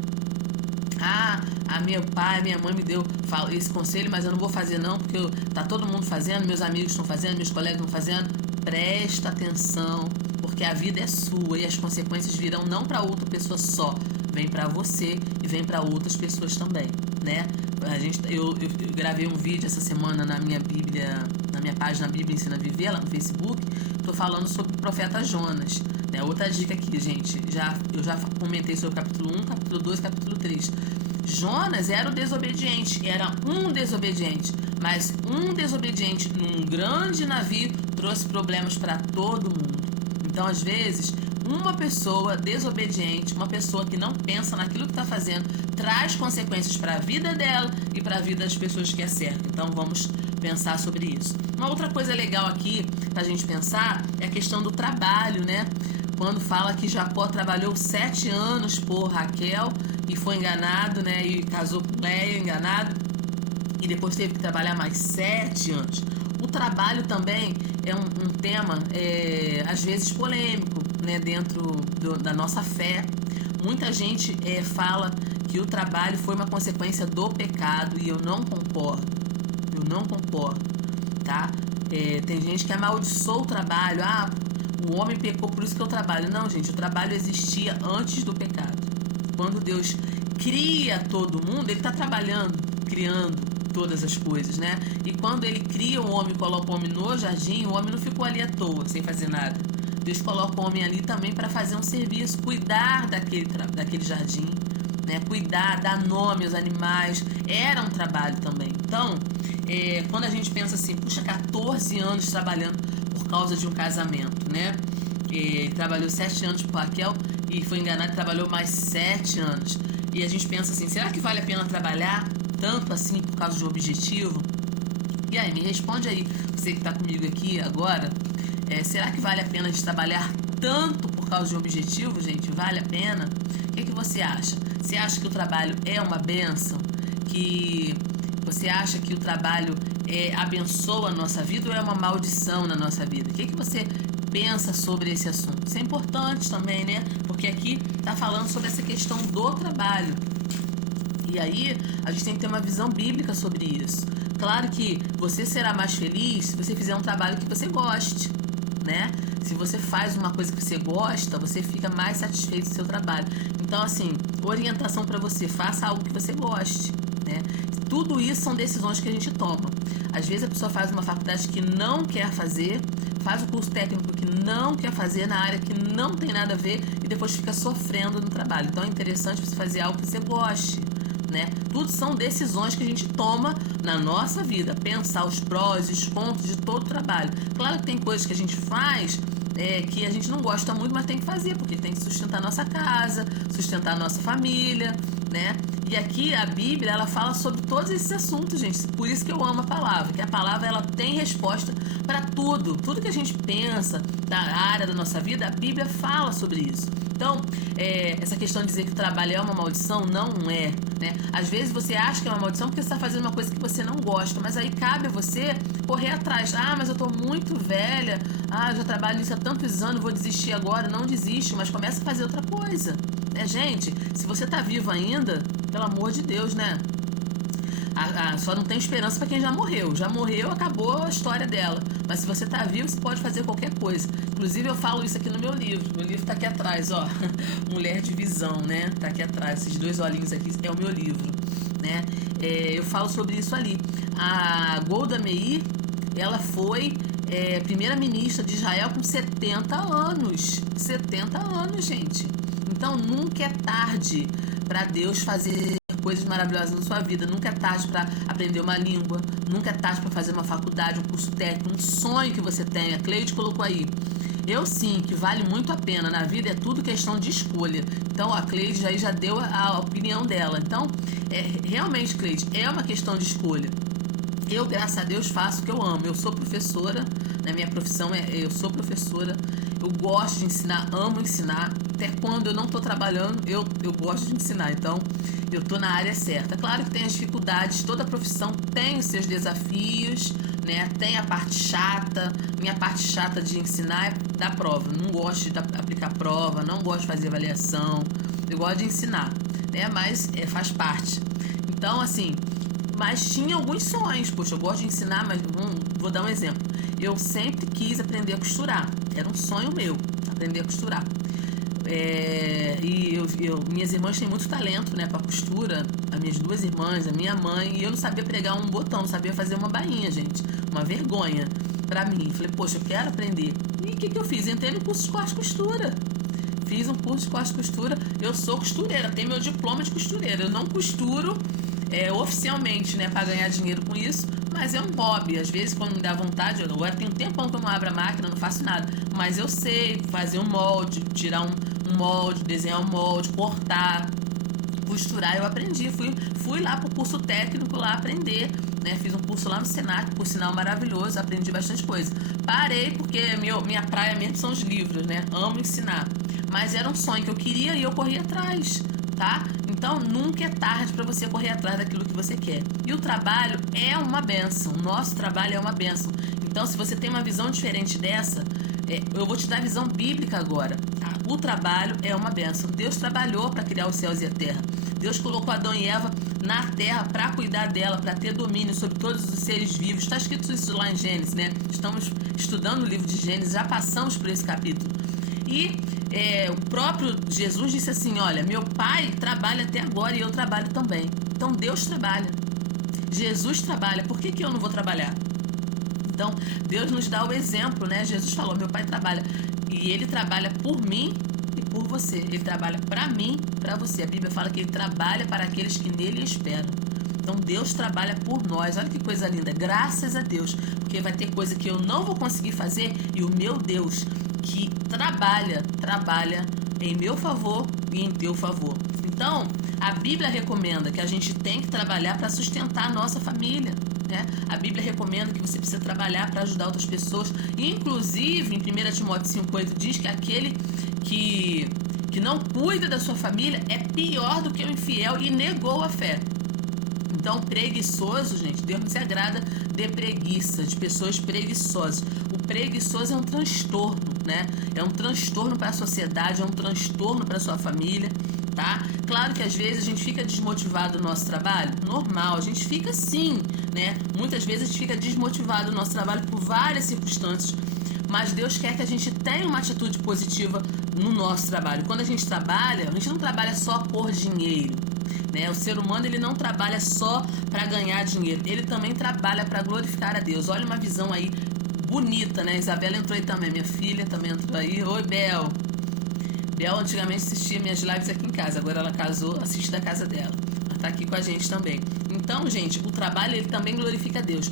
Meu pai, minha mãe me deu esse conselho, mas eu não vou fazer não, porque tá todo mundo fazendo, meus amigos estão fazendo, meus colegas estão fazendo. Presta atenção, porque a vida é sua e as consequências virão não para outra pessoa só, vem para você e vem para outras pessoas também, né? Eu gravei um vídeo essa semana na minha Bíblia, na minha página Bíblia Ensina a Viver, lá no Facebook. Tô falando sobre o profeta Jonas, né? Outra dica aqui, gente, eu já comentei sobre o capítulo 1, capítulo 2, capítulo 3. Jonas era o desobediente, era um desobediente, mas um desobediente num grande navio trouxe problemas para todo mundo. Então, às vezes, uma pessoa desobediente, uma pessoa que não pensa naquilo que está fazendo, traz consequências para a vida dela e para a vida das pessoas que a cercam. Então, vamos pensar sobre isso. Uma outra coisa legal aqui para a gente pensar é a questão do trabalho, né? Quando fala que Jacó trabalhou 7 anos por Raquel e foi enganado, né? E casou com Léia, enganado, e depois teve que trabalhar mais 7 anos. O trabalho também é um tema, às vezes, polêmico, né? Dentro da nossa fé. Muita gente fala que o trabalho foi uma consequência do pecado e eu não concordo. Eu não concordo, tá? Tem gente que amaldiçoou o trabalho. O homem pecou, por isso que eu trabalho. Não, gente, o trabalho existia antes do pecado. Quando Deus cria todo mundo, ele está trabalhando, criando todas as coisas, né? E quando ele cria o homem e coloca o homem no jardim, o homem não ficou ali à toa, sem fazer nada. Deus coloca o homem ali também para fazer um serviço, cuidar daquele jardim, né? Cuidar, dar nome aos animais. Era um trabalho também. Então, quando a gente pensa assim, puxa, 14 anos trabalhando por causa de um casamento, né? Ele trabalhou 7 anos por Raquel e foi enganado e trabalhou mais 7 anos. E a gente pensa assim, será que vale a pena trabalhar tanto assim por causa de um objetivo? E aí, me responde aí, você que está comigo aqui agora, será que vale a pena a gente trabalhar tanto por causa de um objetivo, gente? Vale a pena? O que você acha? Você acha que o trabalho é uma bênção? Que você acha que o trabalho abençoa a nossa vida ou é uma maldição na nossa vida? O que você pensa sobre esse assunto? Isso é importante também, né? Porque aqui está falando sobre essa questão do trabalho. E aí, a gente tem que ter uma visão bíblica sobre isso. Claro que você será mais feliz se você fizer um trabalho que você goste, né? Se você faz uma coisa que você gosta, você fica mais satisfeito do seu trabalho. Então, assim, orientação para você, faça algo que você goste, né? Tudo isso são decisões que a gente toma. Às vezes a pessoa faz uma faculdade que não quer fazer, faz um curso técnico que não quer fazer na área que não tem nada a ver e depois fica sofrendo no trabalho. Então é interessante você fazer algo que você goste, né? Tudo são decisões que a gente toma na nossa vida, pensar os prós e os contras de todo o trabalho. Claro que tem coisas que a gente faz que a gente não gosta muito, mas tem que fazer, porque tem que sustentar a nossa casa, sustentar a nossa família, né? E aqui a Bíblia, ela fala sobre todos esses assuntos, gente. Por isso que eu amo a palavra, que a palavra, ela tem resposta para tudo. Tudo que a gente pensa da área da nossa vida, a Bíblia fala sobre isso. Então, essa questão de dizer que o trabalho é uma maldição, não é, né? Às vezes você acha que é uma maldição porque você está fazendo uma coisa que você não gosta, mas aí cabe a você correr atrás. Ah, mas eu estou muito velha, eu já trabalho nisso há tantos anos, vou desistir agora. Não desiste, mas começa a fazer outra coisa. Gente, se você está vivo ainda, pelo amor de Deus, né? Só não tem esperança para quem já morreu. Já morreu, acabou a história dela. Mas se você está vivo, você pode fazer qualquer coisa. Inclusive, eu falo isso aqui no meu livro. Meu livro está aqui atrás, ó. Mulher de Visão, né? Tá aqui atrás. Esses 2 olhinhos aqui é o meu livro, né? Eu falo sobre isso ali. A Golda Meir, ela foi primeira-ministra de Israel com 70 anos. 70 anos, gente. Então, nunca é tarde para Deus fazer coisas maravilhosas na sua vida. Nunca é tarde para aprender uma língua. Nunca é tarde para fazer uma faculdade, um curso técnico, um sonho que você tenha. A Cleide colocou aí. Eu sim, que vale muito a pena. Na vida é tudo questão de escolha. Então, a Cleide já deu a opinião dela. Então, realmente, Cleide, é uma questão de escolha. Eu, graças a Deus, faço o que eu amo. Eu sou professora, né? Minha profissão eu sou professora. Eu gosto de ensinar, amo ensinar. Até quando eu não estou trabalhando, eu gosto de ensinar. Então, eu estou na área certa. Claro que tem as dificuldades, toda profissão tem os seus desafios, né? Tem a parte chata. Minha parte chata de ensinar é dar prova. Não gosto de aplicar prova, não gosto de fazer avaliação. Eu gosto de ensinar, né? Mas faz parte. Então, assim, mas tinha alguns sonhos. Poxa, eu gosto de ensinar, mas vou dar um exemplo. Eu sempre quis aprender a costurar. Era um sonho meu, aprender a costurar. E minhas irmãs têm muito talento, né, para costura. As minhas 2 irmãs, a minha mãe. E eu não sabia pregar um botão, não sabia fazer uma bainha, gente. Uma vergonha para mim. Falei, poxa, eu quero aprender. E o que eu fiz? Entrei no curso de costura. Fiz um curso de costura. Eu sou costureira, tenho meu diploma de costureira. Eu não costuro oficialmente, né, para ganhar dinheiro com isso, mas é um hobby. Às vezes, quando me dá vontade, agora tem um tempão que eu não abro a máquina, não faço nada, mas eu sei fazer um molde, tirar um molde, desenhar um molde, cortar, costurar. Eu aprendi, fui lá pro curso técnico lá aprender, né? Fiz um curso lá no Senac, por sinal maravilhoso, aprendi bastante coisa. Parei porque minha praia mesmo são os livros, né? Amo ensinar, mas era um sonho que eu queria e eu corri atrás, tá? Então, nunca é tarde para você correr atrás daquilo que você quer. E o trabalho é uma bênção. O nosso trabalho é uma bênção. Então, se você tem uma visão diferente dessa, eu vou te dar a visão bíblica agora. Tá? O trabalho é uma bênção. Deus trabalhou para criar os céus e a terra. Deus colocou Adão e Eva na terra para cuidar dela, para ter domínio sobre todos os seres vivos. Está escrito isso lá em Gênesis, né? Estamos estudando o livro de Gênesis, já passamos por esse capítulo. E o próprio Jesus disse assim, olha, meu pai trabalha até agora e eu trabalho também. Então Deus trabalha, Jesus trabalha, por que eu não vou trabalhar? Então Deus nos dá o exemplo, né? Jesus falou, meu pai trabalha e ele trabalha por mim e por você. Ele trabalha para mim, para você. A Bíblia fala que ele trabalha para aqueles que nele esperam. Então Deus trabalha por nós. Olha que coisa linda, graças a Deus, porque vai ter coisa que eu não vou conseguir fazer e o meu Deus que trabalha em meu favor e em teu favor. Então, a Bíblia recomenda que a gente tem que trabalhar para sustentar a nossa família, né? A Bíblia recomenda que você precisa trabalhar para ajudar outras pessoas. Inclusive, em 1 Timóteo 5,8 diz que aquele que não cuida da sua família é pior do que o infiel e negou a fé. Então, preguiçoso, gente, Deus não se agrada de preguiça, de pessoas preguiçosas. O preguiçoso é um transtorno, né? É um transtorno para a sociedade, é um transtorno para a sua família, tá? Claro que às vezes a gente fica desmotivado no nosso trabalho, normal, a gente fica sim, né? Muitas vezes a gente fica desmotivado no nosso trabalho por várias circunstâncias, mas Deus quer que a gente tenha uma atitude positiva no nosso trabalho. Quando a gente trabalha, a gente não trabalha só por dinheiro, né? O ser humano, ele não trabalha só para ganhar dinheiro, ele também trabalha para glorificar a Deus. Olha uma visão aí bonita, né? Isabela entrou aí também, minha filha também entrou aí. Oi, Bel. Bel antigamente assistia minhas lives aqui em casa, agora ela casou, assiste da casa dela. Ela tá aqui com a gente também. Então, gente, o trabalho, ele também glorifica a Deus.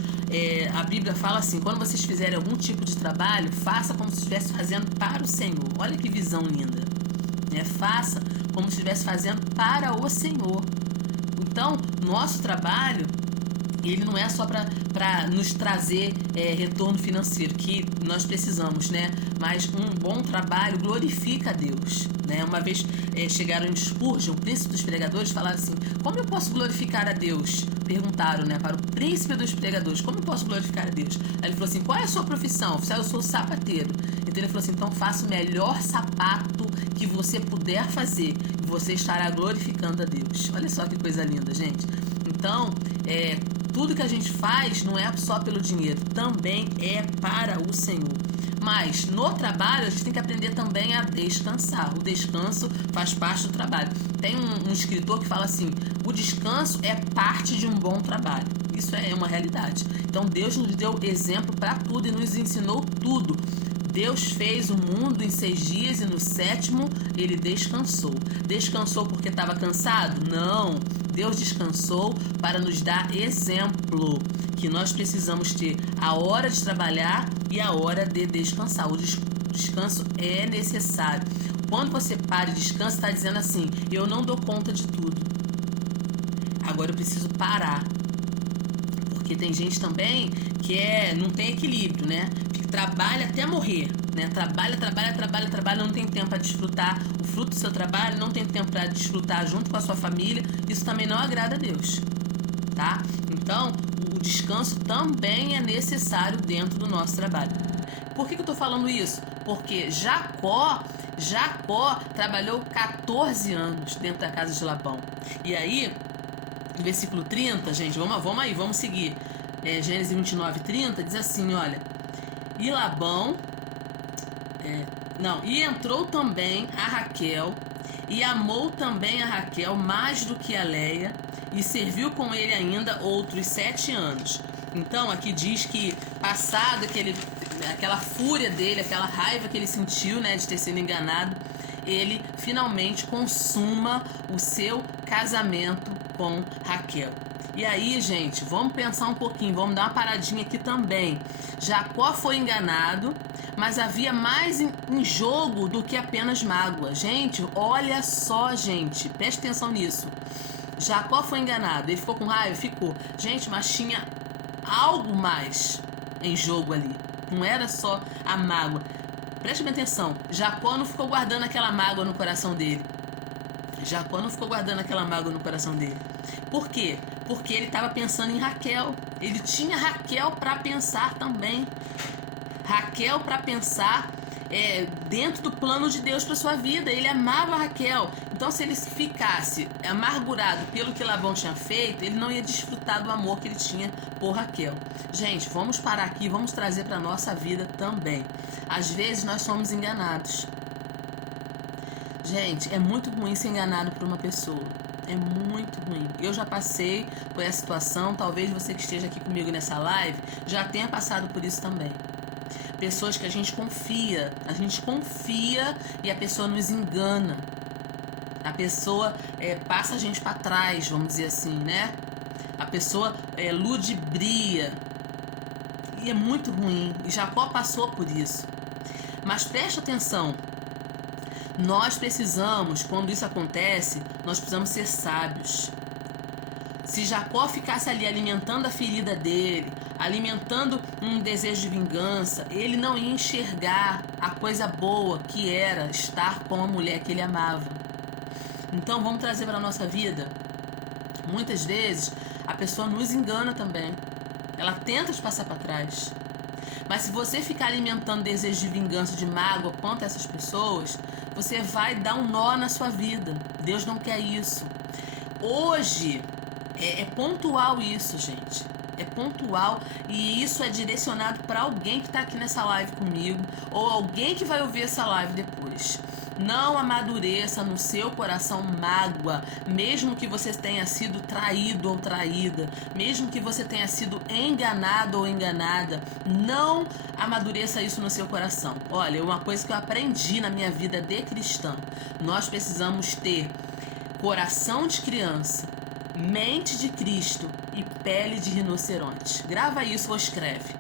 A Bíblia fala assim, quando vocês fizerem algum tipo de trabalho, faça como se estivesse fazendo para o Senhor. Olha que visão linda. Faça como se estivesse fazendo para o Senhor. Então, nosso trabalho, ele não é só para nos trazer retorno financeiro, que nós precisamos, né? Mas um bom trabalho glorifica a Deus, né? Uma vez chegaram em Spurgeon, o príncipe dos pregadores, falaram assim: como eu posso glorificar a Deus? Perguntaram, né, para o príncipe dos pregadores: como eu posso glorificar a Deus? Aí ele falou assim: qual é a sua profissão? Eu sou sapateiro. Então ele falou assim: então faça o melhor sapato que você puder fazer e você estará glorificando a Deus. Olha só que coisa linda, gente. Então, tudo que a gente faz não é só pelo dinheiro, também é para o Senhor. Mas no trabalho a gente tem que aprender também a descansar. O descanso faz parte do trabalho. Tem um escritor que fala assim: o descanso é parte de um bom trabalho. Isso é uma realidade. Então Deus nos deu exemplo para tudo e nos ensinou tudo. Deus fez o mundo em 6 dias e no 7º ele descansou. Descansou porque estava cansado? Não. Deus descansou para nos dar exemplo, que nós precisamos ter a hora de trabalhar e a hora de descansar. O descanso é necessário. Quando você para e descansa, está dizendo assim: eu não dou conta de tudo. Agora eu preciso parar. Porque tem gente também que não tem equilíbrio, né? Que trabalha até morrer, né? Trabalha, não tem tempo para desfrutar o fruto do seu trabalho, não tem tempo para desfrutar junto com a sua família. Isso também não agrada a Deus, tá? Então, o descanso também é necessário dentro do nosso trabalho. Por que eu tô falando isso? Porque Jacó trabalhou 14 anos dentro da casa de Labão. E aí, no versículo 30, gente, vamos seguir. Gênesis 29, 30, diz assim, olha: e Labão, e entrou também a Raquel, e amou também a Raquel mais do que a Leia, e serviu com ele ainda outros 7 anos. Então, aqui diz que, passado aquela fúria dele, aquela raiva que ele sentiu, né, de ter sido enganado, ele finalmente consuma o seu casamento com Raquel. E aí, gente, vamos pensar um pouquinho, vamos dar uma paradinha aqui também. Jacó foi enganado, mas havia mais em jogo do que apenas mágoa. Gente, olha só, gente, preste atenção nisso. Jacó foi enganado, ele ficou com raiva? Ficou. Gente, mas tinha algo mais em jogo ali. Não era só a mágoa. Preste bem atenção, Jacó não ficou guardando aquela mágoa no coração dele. Por quê? Porque ele estava pensando em Raquel. Ele tinha Raquel para pensar também. Raquel para pensar dentro do plano de Deus para sua vida. Ele amava Raquel. Então, se ele ficasse amargurado pelo que Labão tinha feito, ele não ia desfrutar do amor que ele tinha por Raquel. Gente, vamos parar aqui, vamos trazer para a nossa vida também. Às vezes nós somos enganados. Gente, é muito ruim ser enganado por uma pessoa. É muito ruim. Eu já passei por essa situação. Talvez você que esteja aqui comigo nessa live já tenha passado por isso também. Pessoas que a gente confia e a pessoa nos engana. A pessoa passa a gente para trás, vamos dizer assim, né? A pessoa ludibria. E é muito ruim. E Jacó passou por isso. Mas preste atenção. Nós precisamos, quando isso acontece, nós precisamos ser sábios. Se Jacó ficasse ali alimentando a ferida dele, alimentando um desejo de vingança, ele não ia enxergar a coisa boa que era estar com a mulher que ele amava. Então vamos trazer para a nossa vida. Muitas vezes a pessoa nos engana também. Ela tenta te passar para trás. Mas se você ficar alimentando desejo de vingança, de mágoa contra essas pessoas, você vai dar um nó na sua vida. Deus não quer isso. Hoje é pontual isso, gente. É pontual e isso é direcionado para alguém que está aqui nessa live comigo ou alguém que vai ouvir essa live depois. Não amadureça no seu coração mágoa, mesmo que você tenha sido traído ou traída, mesmo que você tenha sido enganado ou enganada, não amadureça isso no seu coração. Olha, uma coisa que eu aprendi na minha vida de cristã, nós precisamos ter coração de criança, mente de Cristo e pele de rinoceronte. Grava isso ou escreve.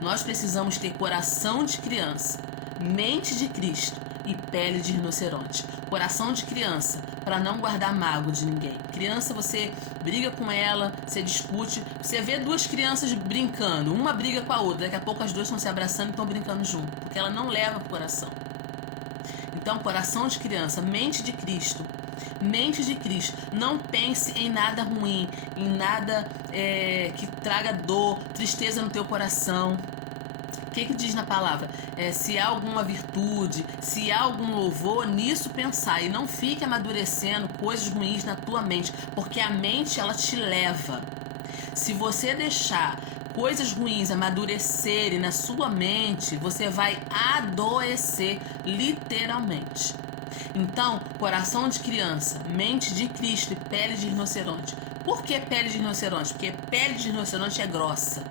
Nós precisamos ter coração de criança, mente de Cristo e pele de rinoceronte. Coração de criança, para não guardar mágoa de ninguém. Criança, você briga com ela, você discute, você vê duas crianças brincando, uma briga com a outra, daqui a pouco as duas estão se abraçando e estão brincando junto, porque ela não leva pro coração. Então, coração de criança, mente de Cristo. Mente de Cristo. Não pense em nada ruim, em nada que traga dor, tristeza no teu coração. O que diz na palavra? Se há alguma virtude, se há algum louvor, nisso pensar. E não fique amadurecendo coisas ruins na tua mente, porque a mente, ela te leva. Se você deixar coisas ruins amadurecerem na sua mente, você vai adoecer literalmente. Então, coração de criança, mente de Cristo e pele de rinoceronte. Por que pele de rinoceronte? Porque pele de rinoceronte é grossa.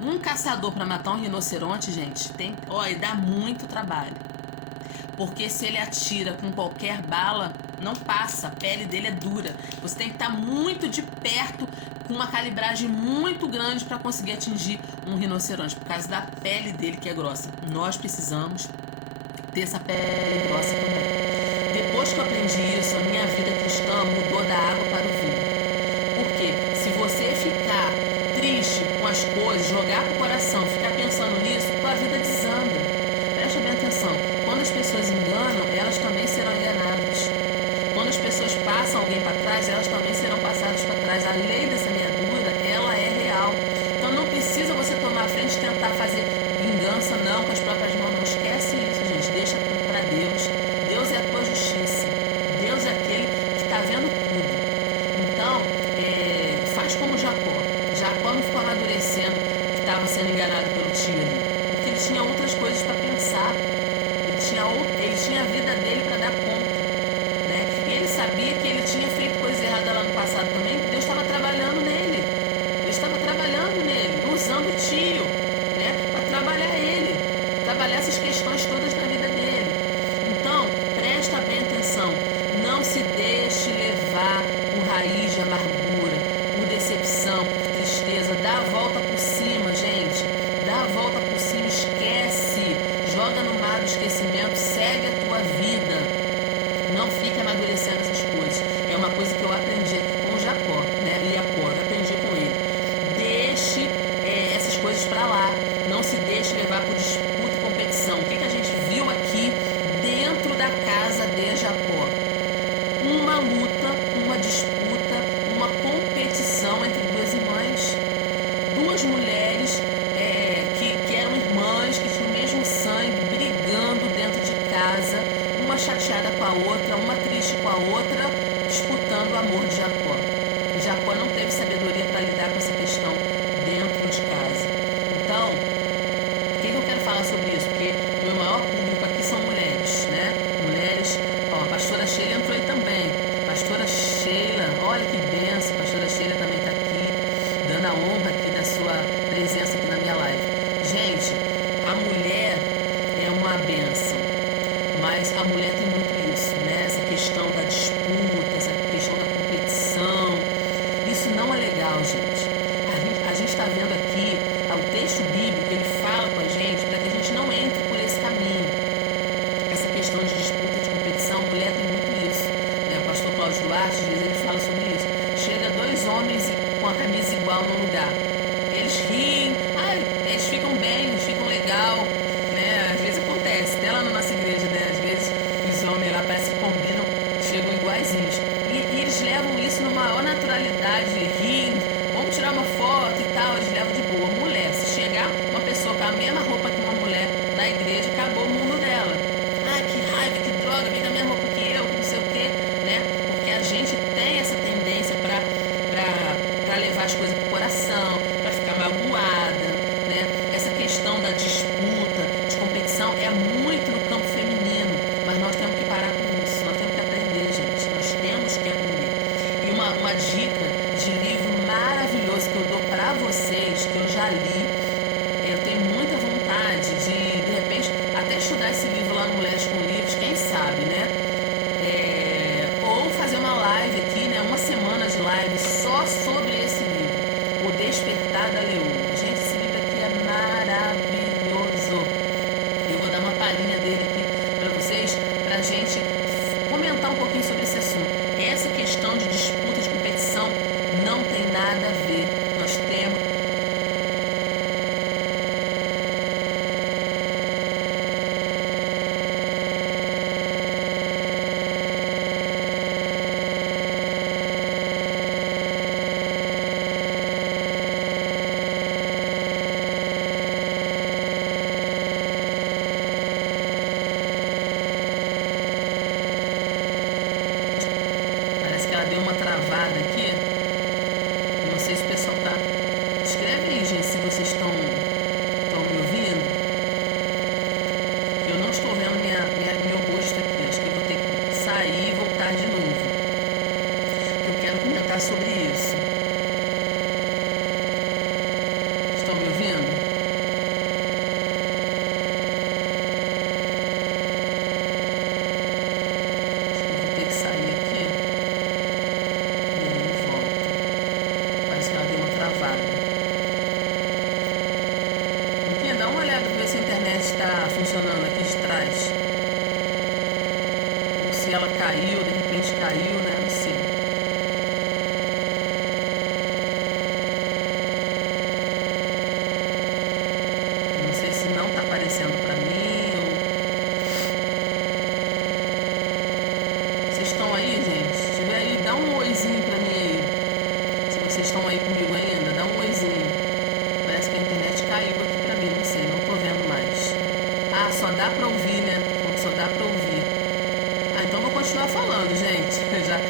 Um caçador para matar um rinoceronte, gente, dá muito trabalho. Porque se ele atira com qualquer bala, não passa, a pele dele é dura. Você tem que estar muito de perto, com uma calibragem muito grande para conseguir atingir um rinoceronte, por causa da pele dele que é grossa. Nós precisamos ter essa pele grossa também. Depois que eu aprendi isso, a minha vida cristã mudou da água para o vinho. Porque se você ficar triste com as coisas, jogar pro coração, ficar pensando nisso, tua vida desanda. Presta bem atenção. Quando as pessoas enganam, elas também serão enganadas. Quando as pessoas passam alguém para trás, elas também serão passadas para trás. A lei da semeadura, ela é real. Então não precisa você tomar a frente e tentar fazer vingança, não, com as próprias mãos. Não esquece isso, gente. Deixa para Deus. Deus é a tua justiça. Deus é aquele que está vendo tudo. Então, faz como Jacó. Jacó não ficou amadurecendo que estava sendo enganado pelo tio ali. Porque ele tinha outras coisas para pensar. Ele tinha a vida dele para dar conta. Né? E ele sabia que ele tinha feito coisa errada lá no passado também, que Deus estava trabalhando nele. Deus estava trabalhando nele, usando o tio, né? Para trabalhar ele. Trabalhar essas questões todas na vida dele. Então, presta bem atenção. Não se deixe levar por raiz de amargura, por decepção, por tristeza. Dá a volta por cima, gente. Dá a volta por cima, esquece. Joga no mar do esquecimento, segue a tua vida. Não fique amadurecendo essas coisas. É uma coisa que eu aprendi aqui com Jacó, né? Jacó, eu aprendi com ele. Deixe essas coisas pra lá. Não se deixe levar por disputa e competição. O que a gente viu aqui dentro da casa de Jacó? Uma luta, uma disputa, uma competição entre duas irmãs. Duas mulheres que eram irmãs, que tinham o mesmo sangue, brigando dentro de casa, uma chateada com a outra, uma triste com a outra, disputando o amor de Jacó. E Jacó não teve sabedoria para lidar com essa questão dentro de casa. Então, o que eu quero falar sobre isso? Porque o meu maior público aqui são mulheres, né? Mulheres, a pastora Sheila entrou aí também. Pastora Sheila, olha que benção, a pastora Sheila também está aqui, dando a honra aqui da sua presença aqui na minha live. Gente, a mulher é uma benção, mas a mulher tem muito isso, né? Essa questão da disputa, essa questão da competição, isso não é legal, gente. A gente está vendo aqui o texto bíblico, ele fala com a gente para que a gente não entre por esse caminho. Essa questão de disputa, de competição, a mulher tem muito isso, né? O pastor Cláudio Duarte, às vezes ele fala sobre isso. Chega dois homens com a camisa igual num lugar. Eles riem, eles ficam bem, eles ficam legal, né? Às vezes acontece, até lá na nossa igreja, né? Às vezes os homens lá parece que combinam, chegam iguaizinhos. E eles levam isso numa maior naturalidade, riem, vamos tirar uma foto e tal, eles levam de boa. Mulher, se chegar uma pessoa com a mesma roupa que uma mulher na igreja, acabou o mundo dela. Que raiva, que droga, vem com a mesma roupa que eu, que não sei o quê, né? Porque a gente tem essa tendência para levar as coisas pro coração, para ficar magoada, né? Essa questão da disputa, de competição é muito no campo feminino, mas nós temos que parar com isso, nós temos que aprender, gente, nós temos que aprender. E uma dica de livro maravilhoso que eu dou para vocês, que eu já li, eu tenho muita vontade de repente, até estudar esse livro lá no Mulheres com Livros, quem sabe, né? Ou fazer uma live aqui, né? Uma semana de live só sobre esse livro, O Despertar da Leoa. Gente, esse livro aqui é maravilhoso. Eu vou dar uma palhinha dele aqui para vocês. falar sobre isso. Estão me ouvindo? Eu vou ter que sair aqui e aí volto. Parece que ela deu uma travada. Enfim, dá uma olhada pra ver se a internet está funcionando aqui de trás. Ou se ela caiu, de repente caiu, né? Não sei. Não sei se não tá aparecendo pra mim ou... Vocês estão aí, gente? Se tiver aí, dá um oizinho pra mim aí. Se vocês estão aí comigo ainda, dá um oizinho. Parece que a internet caiu aqui pra mim, não sei, não tô vendo mais. Ah, só dá pra ouvir, né? Só dá pra ouvir. Ah, então vou continuar falando, gente. Já...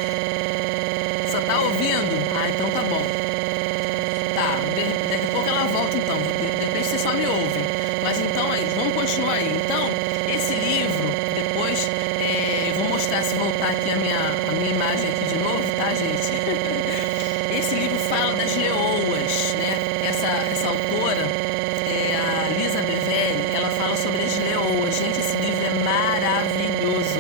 Só tá ouvindo? Ah, então tá bom. Tá, daqui a pouco ela volta então. De repente vocês só me ouvem. Mas então aí, vamos continuar aí. Então, esse livro, depois eu vou mostrar, se voltar aqui a minha imagem aqui de novo, tá, gente? Esse livro fala das leoas, né? Essa autora, a Lisa Bevelli, ela fala sobre as leoas. Gente, esse livro é maravilhoso.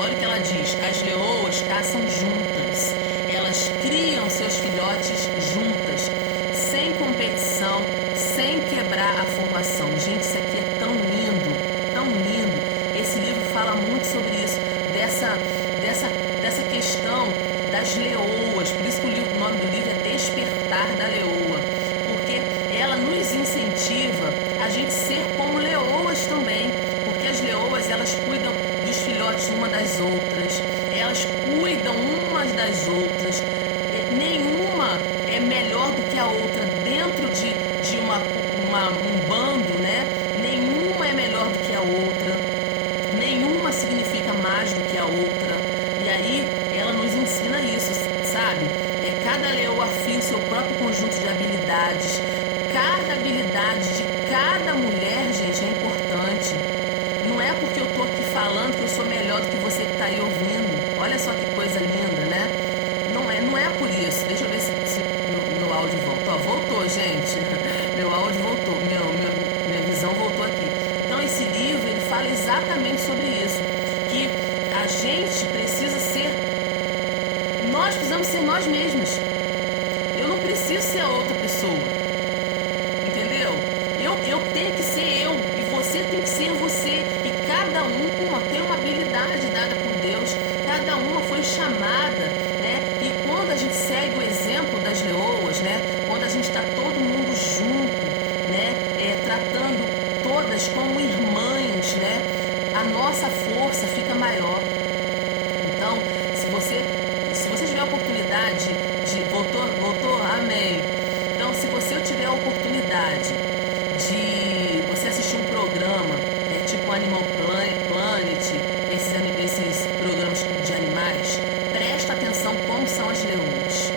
Olha o que ela diz: as leoas caçam juntas, elas criam seus filhotes juntas, sem competição, sem quebrar a formação. Gente, isso aqui é tão lindo, tão lindo. Esse livro fala muito sobre isso, dessa questão das leoas. Por isso que o nome do livro é Despertar da Leoa, porque ela nos incentiva a gente ser como leoas também, porque as leoas, elas cuidam dos filhotes uma das outras, elas cuidam umas das outras, nenhuma é melhor do que a outra dentro de um bando, né? Nenhuma é melhor do que a outra, nenhuma significa mais do que a outra. E aí ela nos ensina isso, sabe? Cada leoa afia o seu próprio conjunto de habilidades. Cada habilidade de cada mulher, gente, é importante. Não é porque eu tô aqui falando que eu sou melhor do que você que tá aí ouvindo. Olha só que coisa linda, né? Não é por isso. Deixa eu ver se meu áudio volta. Ó, voltou, gente. Meu áudio voltou. Minha visão voltou aqui. Então esse livro, ele fala exatamente sobre isso. Que a gente precisa ser... Nós precisamos ser nós mesmos. Eu não preciso ser a outra pessoa. Entendeu? Eu tenho que ser eu. E você tem que ser você. E cada uma tem uma habilidade dada por Deus. Cada uma foi chamada, né? E quando a gente segue o exemplo das leoas, né? Quando a gente está todo mundo junto, né? Tratando todas como irmãs, né? A nossa força fica maior. Então, se você tiver a oportunidade de... Voltou? Amém. Então, se você tiver a oportunidade de você assistir um programa, tipo Animal Planet, esses programas de animais, presta atenção como são as leoas.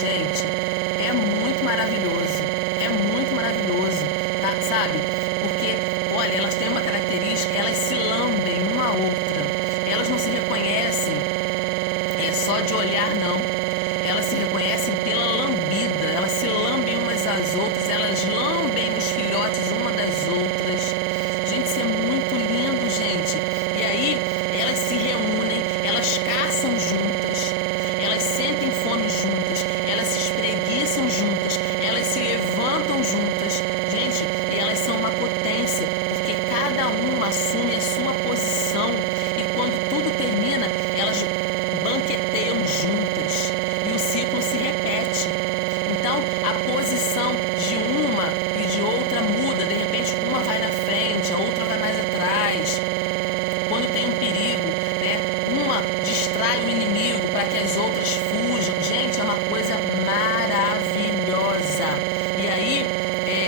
Gente, é muito maravilhoso. É muito maravilhoso, tá? Sabe? Porque, olha, elas têm uma característica, elas se lambem uma a outra. Elas não se reconhecem só de olhar, não. Elas se reconhecem pela lambida. Elas se lambem umas às outras. Elas lambem os filhotes uma das outras. Gente, isso é muito lindo, gente. E aí, elas se reúnem, elas caçam juntas, elas sentem fome juntas, elas se espreguiçam juntas, elas se levantam juntas. Gente, e elas são uma potência, porque cada uma assume a sua posição. E quando tudo termina, elas banqueteiam juntas e o ciclo se repete. Então a posição de uma e de outra muda. De repente uma vai na frente, a outra vai mais atrás. Quando tem um perigo, né, uma distrai o inimigo para que as outras fujam. Gente, é uma coisa maravilhosa. E aí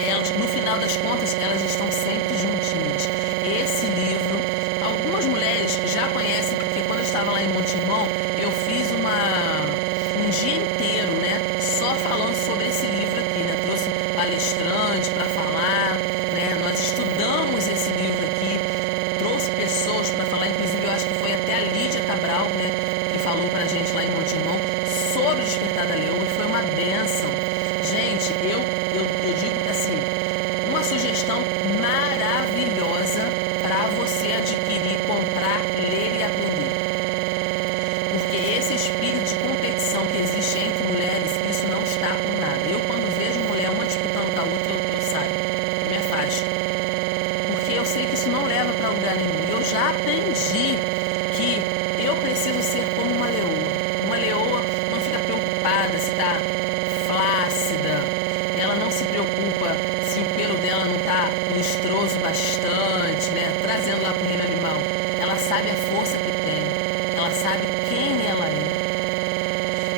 elas, no final das contas, elas estão sempre juntinhas. Esse livro, algumas mulheres já conhecem, porque quando eu estava lá em Montemont, eu fiz um dia inteiro, né, só falando sobre esse livro aqui, né, trouxe palestrante para falar, né, nós estudamos esse livro aqui, trouxe pessoas para falar, inclusive eu acho que foi até a Lídia Cabral, né, que falou pra gente lá em Montemont.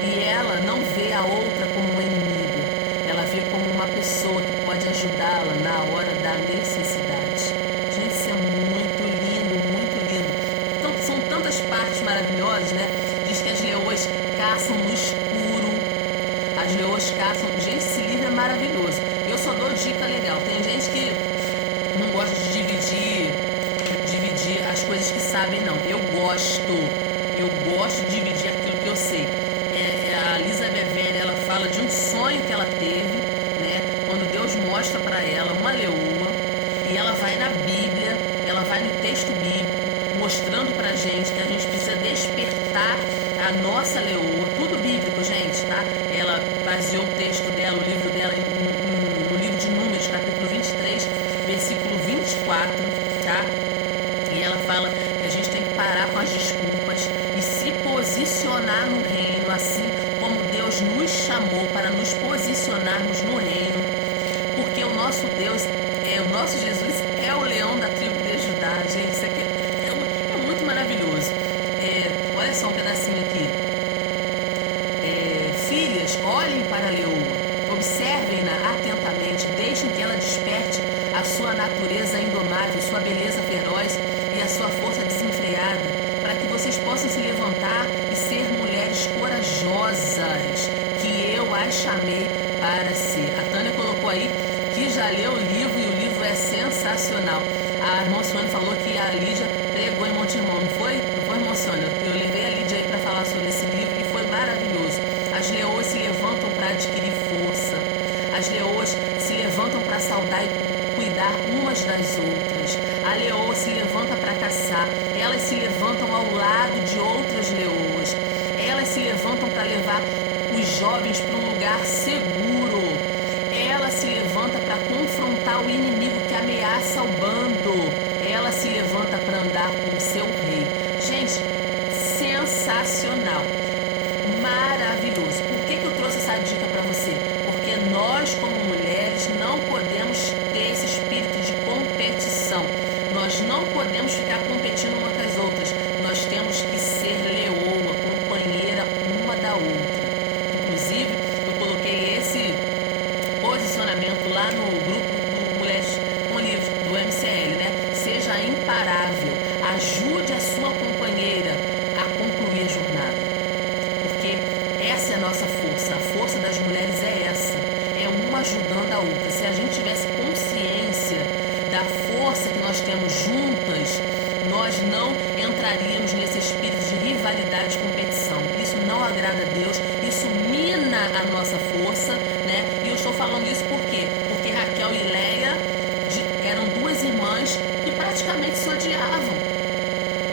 E ela não vê a outra como uma inimiga, ela vê como uma pessoa que pode ajudá-la na hora da necessidade. Gente, isso é muito lindo, muito lindo. Então, são tantas partes maravilhosas, né? Diz que as leoas caçam no escuro, as leoas caçam. Gente, esse livro é maravilhoso. Eu só dou dica legal. Tem gente que não gosta de dividir as coisas que sabem, não. Eu gosto de dividir aquilo que eu sei. A Elizabeth Verne, ela fala de um sonho que ela teve, né? Quando Deus mostra para ela uma leoa, e ela vai na Bíblia, ela vai no texto bíblico, mostrando pra gente que a gente precisa despertar a nossa leoa, tudo bíblico, gente, tá? Ela baseou o texto dela, o livro dela, no livro de Números, capítulo 23, versículo 24, tá? E ela fala que a gente tem que parar com as desculpas e se posicionar no reino, assim como Deus nos chamou para nos posicionarmos no reino, porque o nosso Deus, o nosso Jesus é o leão da tribo de Judá. Gente, isso aqui é muito maravilhoso. Olha só um pedacinho aqui. Filhas, olhem para a leoa, observem-na atentamente, deixem que ela desperte a sua natureza indomável, sua beleza feroz e a sua força desenfreada, para que vocês possam se levantar e ser mulheres corajosas, que eu as chamei para ser. A Tânia colocou aí que já leu o livro e o livro é sensacional. A irmã Sônia falou que a Lídia pregou em Monte Irmão, não foi? Não foi, irmã Sônia? Eu levei a Lídia aí para falar sobre esse livro e foi maravilhoso. As leoas se levantam para adquirir força. As leoas se levantam para saudar e cuidar umas das outras. A leoa se levanta para caçar. Elas se levantam ao lado de outras leoas. Elas se levantam para levar os jovens para um lugar seguro. Ela se levanta para confrontar o inimigo que ameaça o bando. Ela se levanta para andar com o seu rei. Gente, sensacional. Maravilhoso. Por que eu trouxe essa dica para você? Porque nós, como mulheres, não podemos ter esse espírito de competição. Nós não podemos ficar competindo umas com as outras. Nós temos que ser leoa, companheira uma da outra. Inclusive, eu coloquei esse posicionamento lá no grupo do Mulheres com Livros, do MCL, né? Seja imparável. Ajude a sua companheira a concluir a jornada. Porque essa é a nossa força. A força das mulheres é essa. É uma ajudando a outra. Se a gente tivesse consciência da força que nós temos juntas, nós não entraríamos nesse espírito de rivalidade e competição. Isso não agrada a Deus, isso mina a nossa força, né? E eu estou falando isso por quê? Porque Raquel e Leia eram duas irmãs que praticamente se odiavam,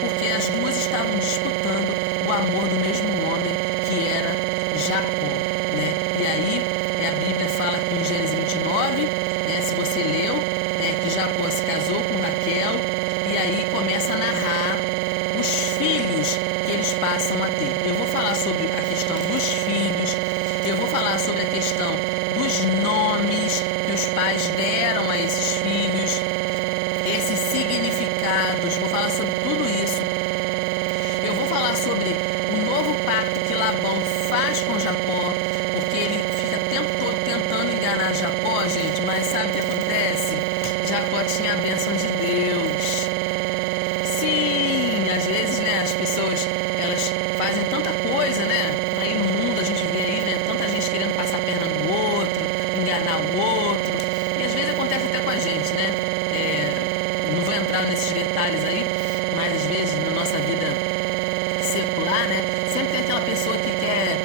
porque as duas estavam disputando o amor do mesmo homem, que era Jacó, né? E aí a Bíblia fala que em Gênesis 29, né, se você leu, né, que Jacó se casou com Raquel, e aí começa a narrar os filhos que eles passam a ter. Eu vou falar sobre a questão dos filhos, eu vou falar sobre a questão dos nomes que os pais deram a esses filhos, esses significados, vou falar sobre tudo isso. Eu vou falar sobre o novo pacto que Labão faz com Jacó, porque ele fica o tempo todo tentando enganar Jacó, gente, mas sabe o que acontece? Jacó tinha a bênção de Deus. Sim, às vezes, né, as pessoas, elas fazem tanta coisa, né? Aí no mundo a gente vê aí, né, tanta gente querendo passar a perna no outro, enganar o outro. E às vezes acontece até com a gente, né? Não vou entrar nesses detalhes aí, mas às vezes na nossa vida secular, né? Sempre tem aquela pessoa que quer,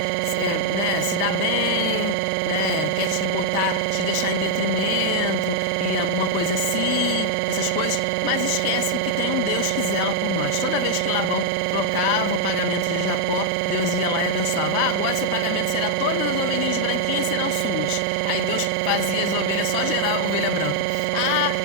né, se dar bem, né? Quer te botar, te deixar em detrimento e alguma coisa assim, essas coisas, mas esquece que tem um Deus que zela por nós. Toda vez que Labão trocava o pagamento de Jacó, Deus ia lá e abençoava. Agora seu pagamento será todas as ovelhinhas branquinhas serão suas. Aí Deus fazia as ovelhas só gerar ovelha branca.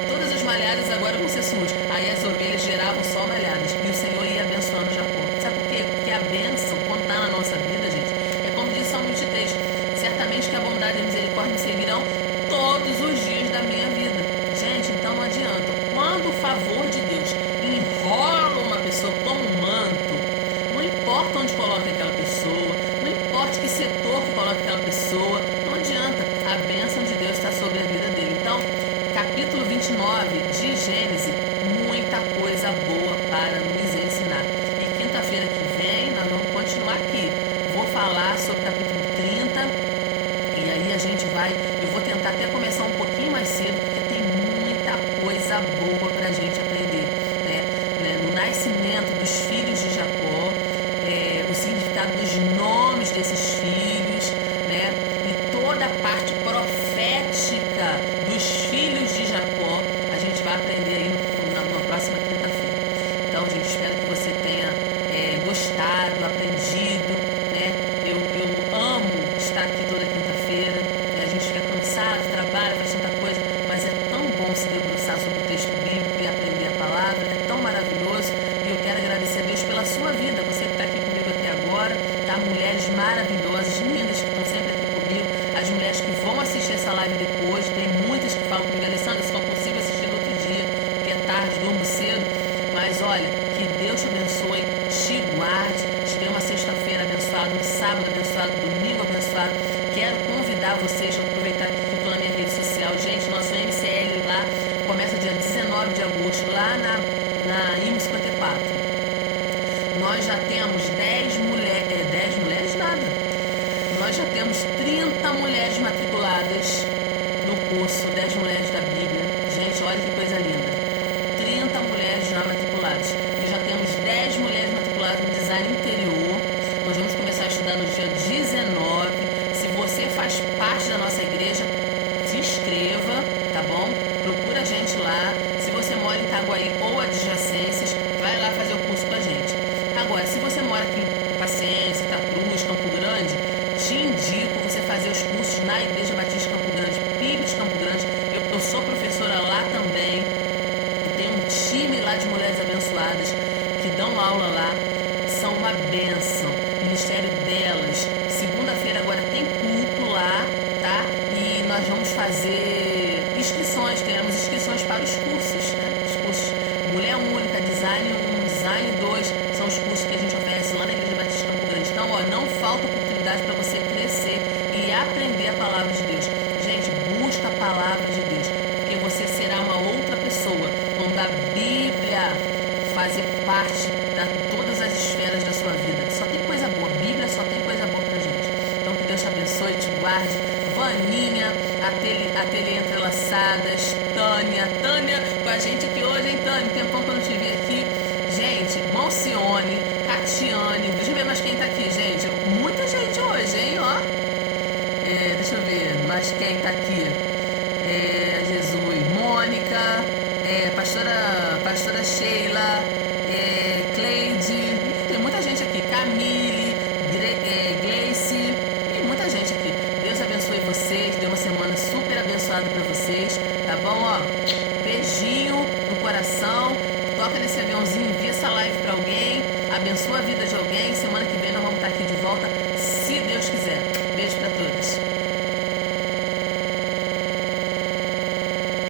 Todas as malhadas agora vão ser suas. Aí as ovelhas geravam só malhadas. E o Senhor ia abençoando Jacó. Sabe por quê? Porque a bênção, quando está na nossa vida, gente, é como diz Salmo 23. Certamente que a bondade e a misericórdia me seguirão todos os dias da minha vida. Gente, então não adianta. Quando o favor de Deus enrola uma pessoa como um manto, não importa onde coloque aquela pessoa, não importa que maravilhosas, lindas, que estão sempre aqui comigo, as mulheres que vão assistir essa live depois. Tem muitas que falam comigo: Alessandra, só consigo assistir no outro dia, porque é tarde, durmo cedo. Mas olha, que Deus te abençoe, te guarde, te dê uma sexta-feira abençoada, um sábado abençoado, domingo abençoado. Quero convidar vocês a aproveitar que eu estou na minha rede social. Gente, nosso MCL lá começa dia 19 de agosto, lá na IM54. Nós já temos 10 mulheres, 10 mulheres nada. Nós já temos 30 mulheres matriculadas no curso 10 Mulheres da Bíblia. Gente, olha que coisa linda. 30 mulheres já matriculadas. E já temos 10 mulheres matriculadas no design interior. Nós vamos começar a estudar no dia 19. Se você faz parte da nossa igreja, se inscreva, tá bom? Procura a gente lá. Se você mora em Itaguaí ou adjacências, vai lá fazer o curso com a gente. Agora, se você mora aqui em Paciência, Itacruz, Campo Grande, te indico você fazer os cursos na Igreja Batista Campo Grande, PIB de Campo Grande. Eu sou professora lá também. Tem um time lá de mulheres abençoadas que dão aula lá. São uma bênção. O ministério delas. Segunda-feira agora tem culto lá, tá? E nós vamos fazer inscrições. Teremos inscrições para os cursos, né? Os cursos Mulher Única, Design 1, Design 2, são os cursos que a gente oferece lá na Igreja Batista Campo Grande. Então, ó, não falta oportunidade para você crescer e aprender a palavra de Deus. Gente, busca a palavra de Deus, porque você será uma outra pessoa, quando a Bíblia fazer parte de todas as esferas da sua vida. Só tem coisa boa, a Bíblia só tem coisa boa pra gente. Então, que Deus te abençoe, te guarde. Vaninha, Ateliê Entrelaçadas, Tânia com a gente aqui hoje, hein, Tânia? Tempão que eu não te vi aqui. Gente, Malcione, Catiane, deixa eu ver mais quem tá aqui, gente. Muita gente hoje, hein, ó. Deixa eu ver, mais quem tá aqui. Jesus, Mônica, pastora Sheila, Cleide, tem muita gente aqui. Camille, Gleice, tem muita gente aqui. Deus abençoe vocês, dê uma semana super abençoada pra vocês, tá bom? Ó, beijinho no coração, toca nesse aviãozinho, envia essa live pra alguém, abençoa a vida de alguém.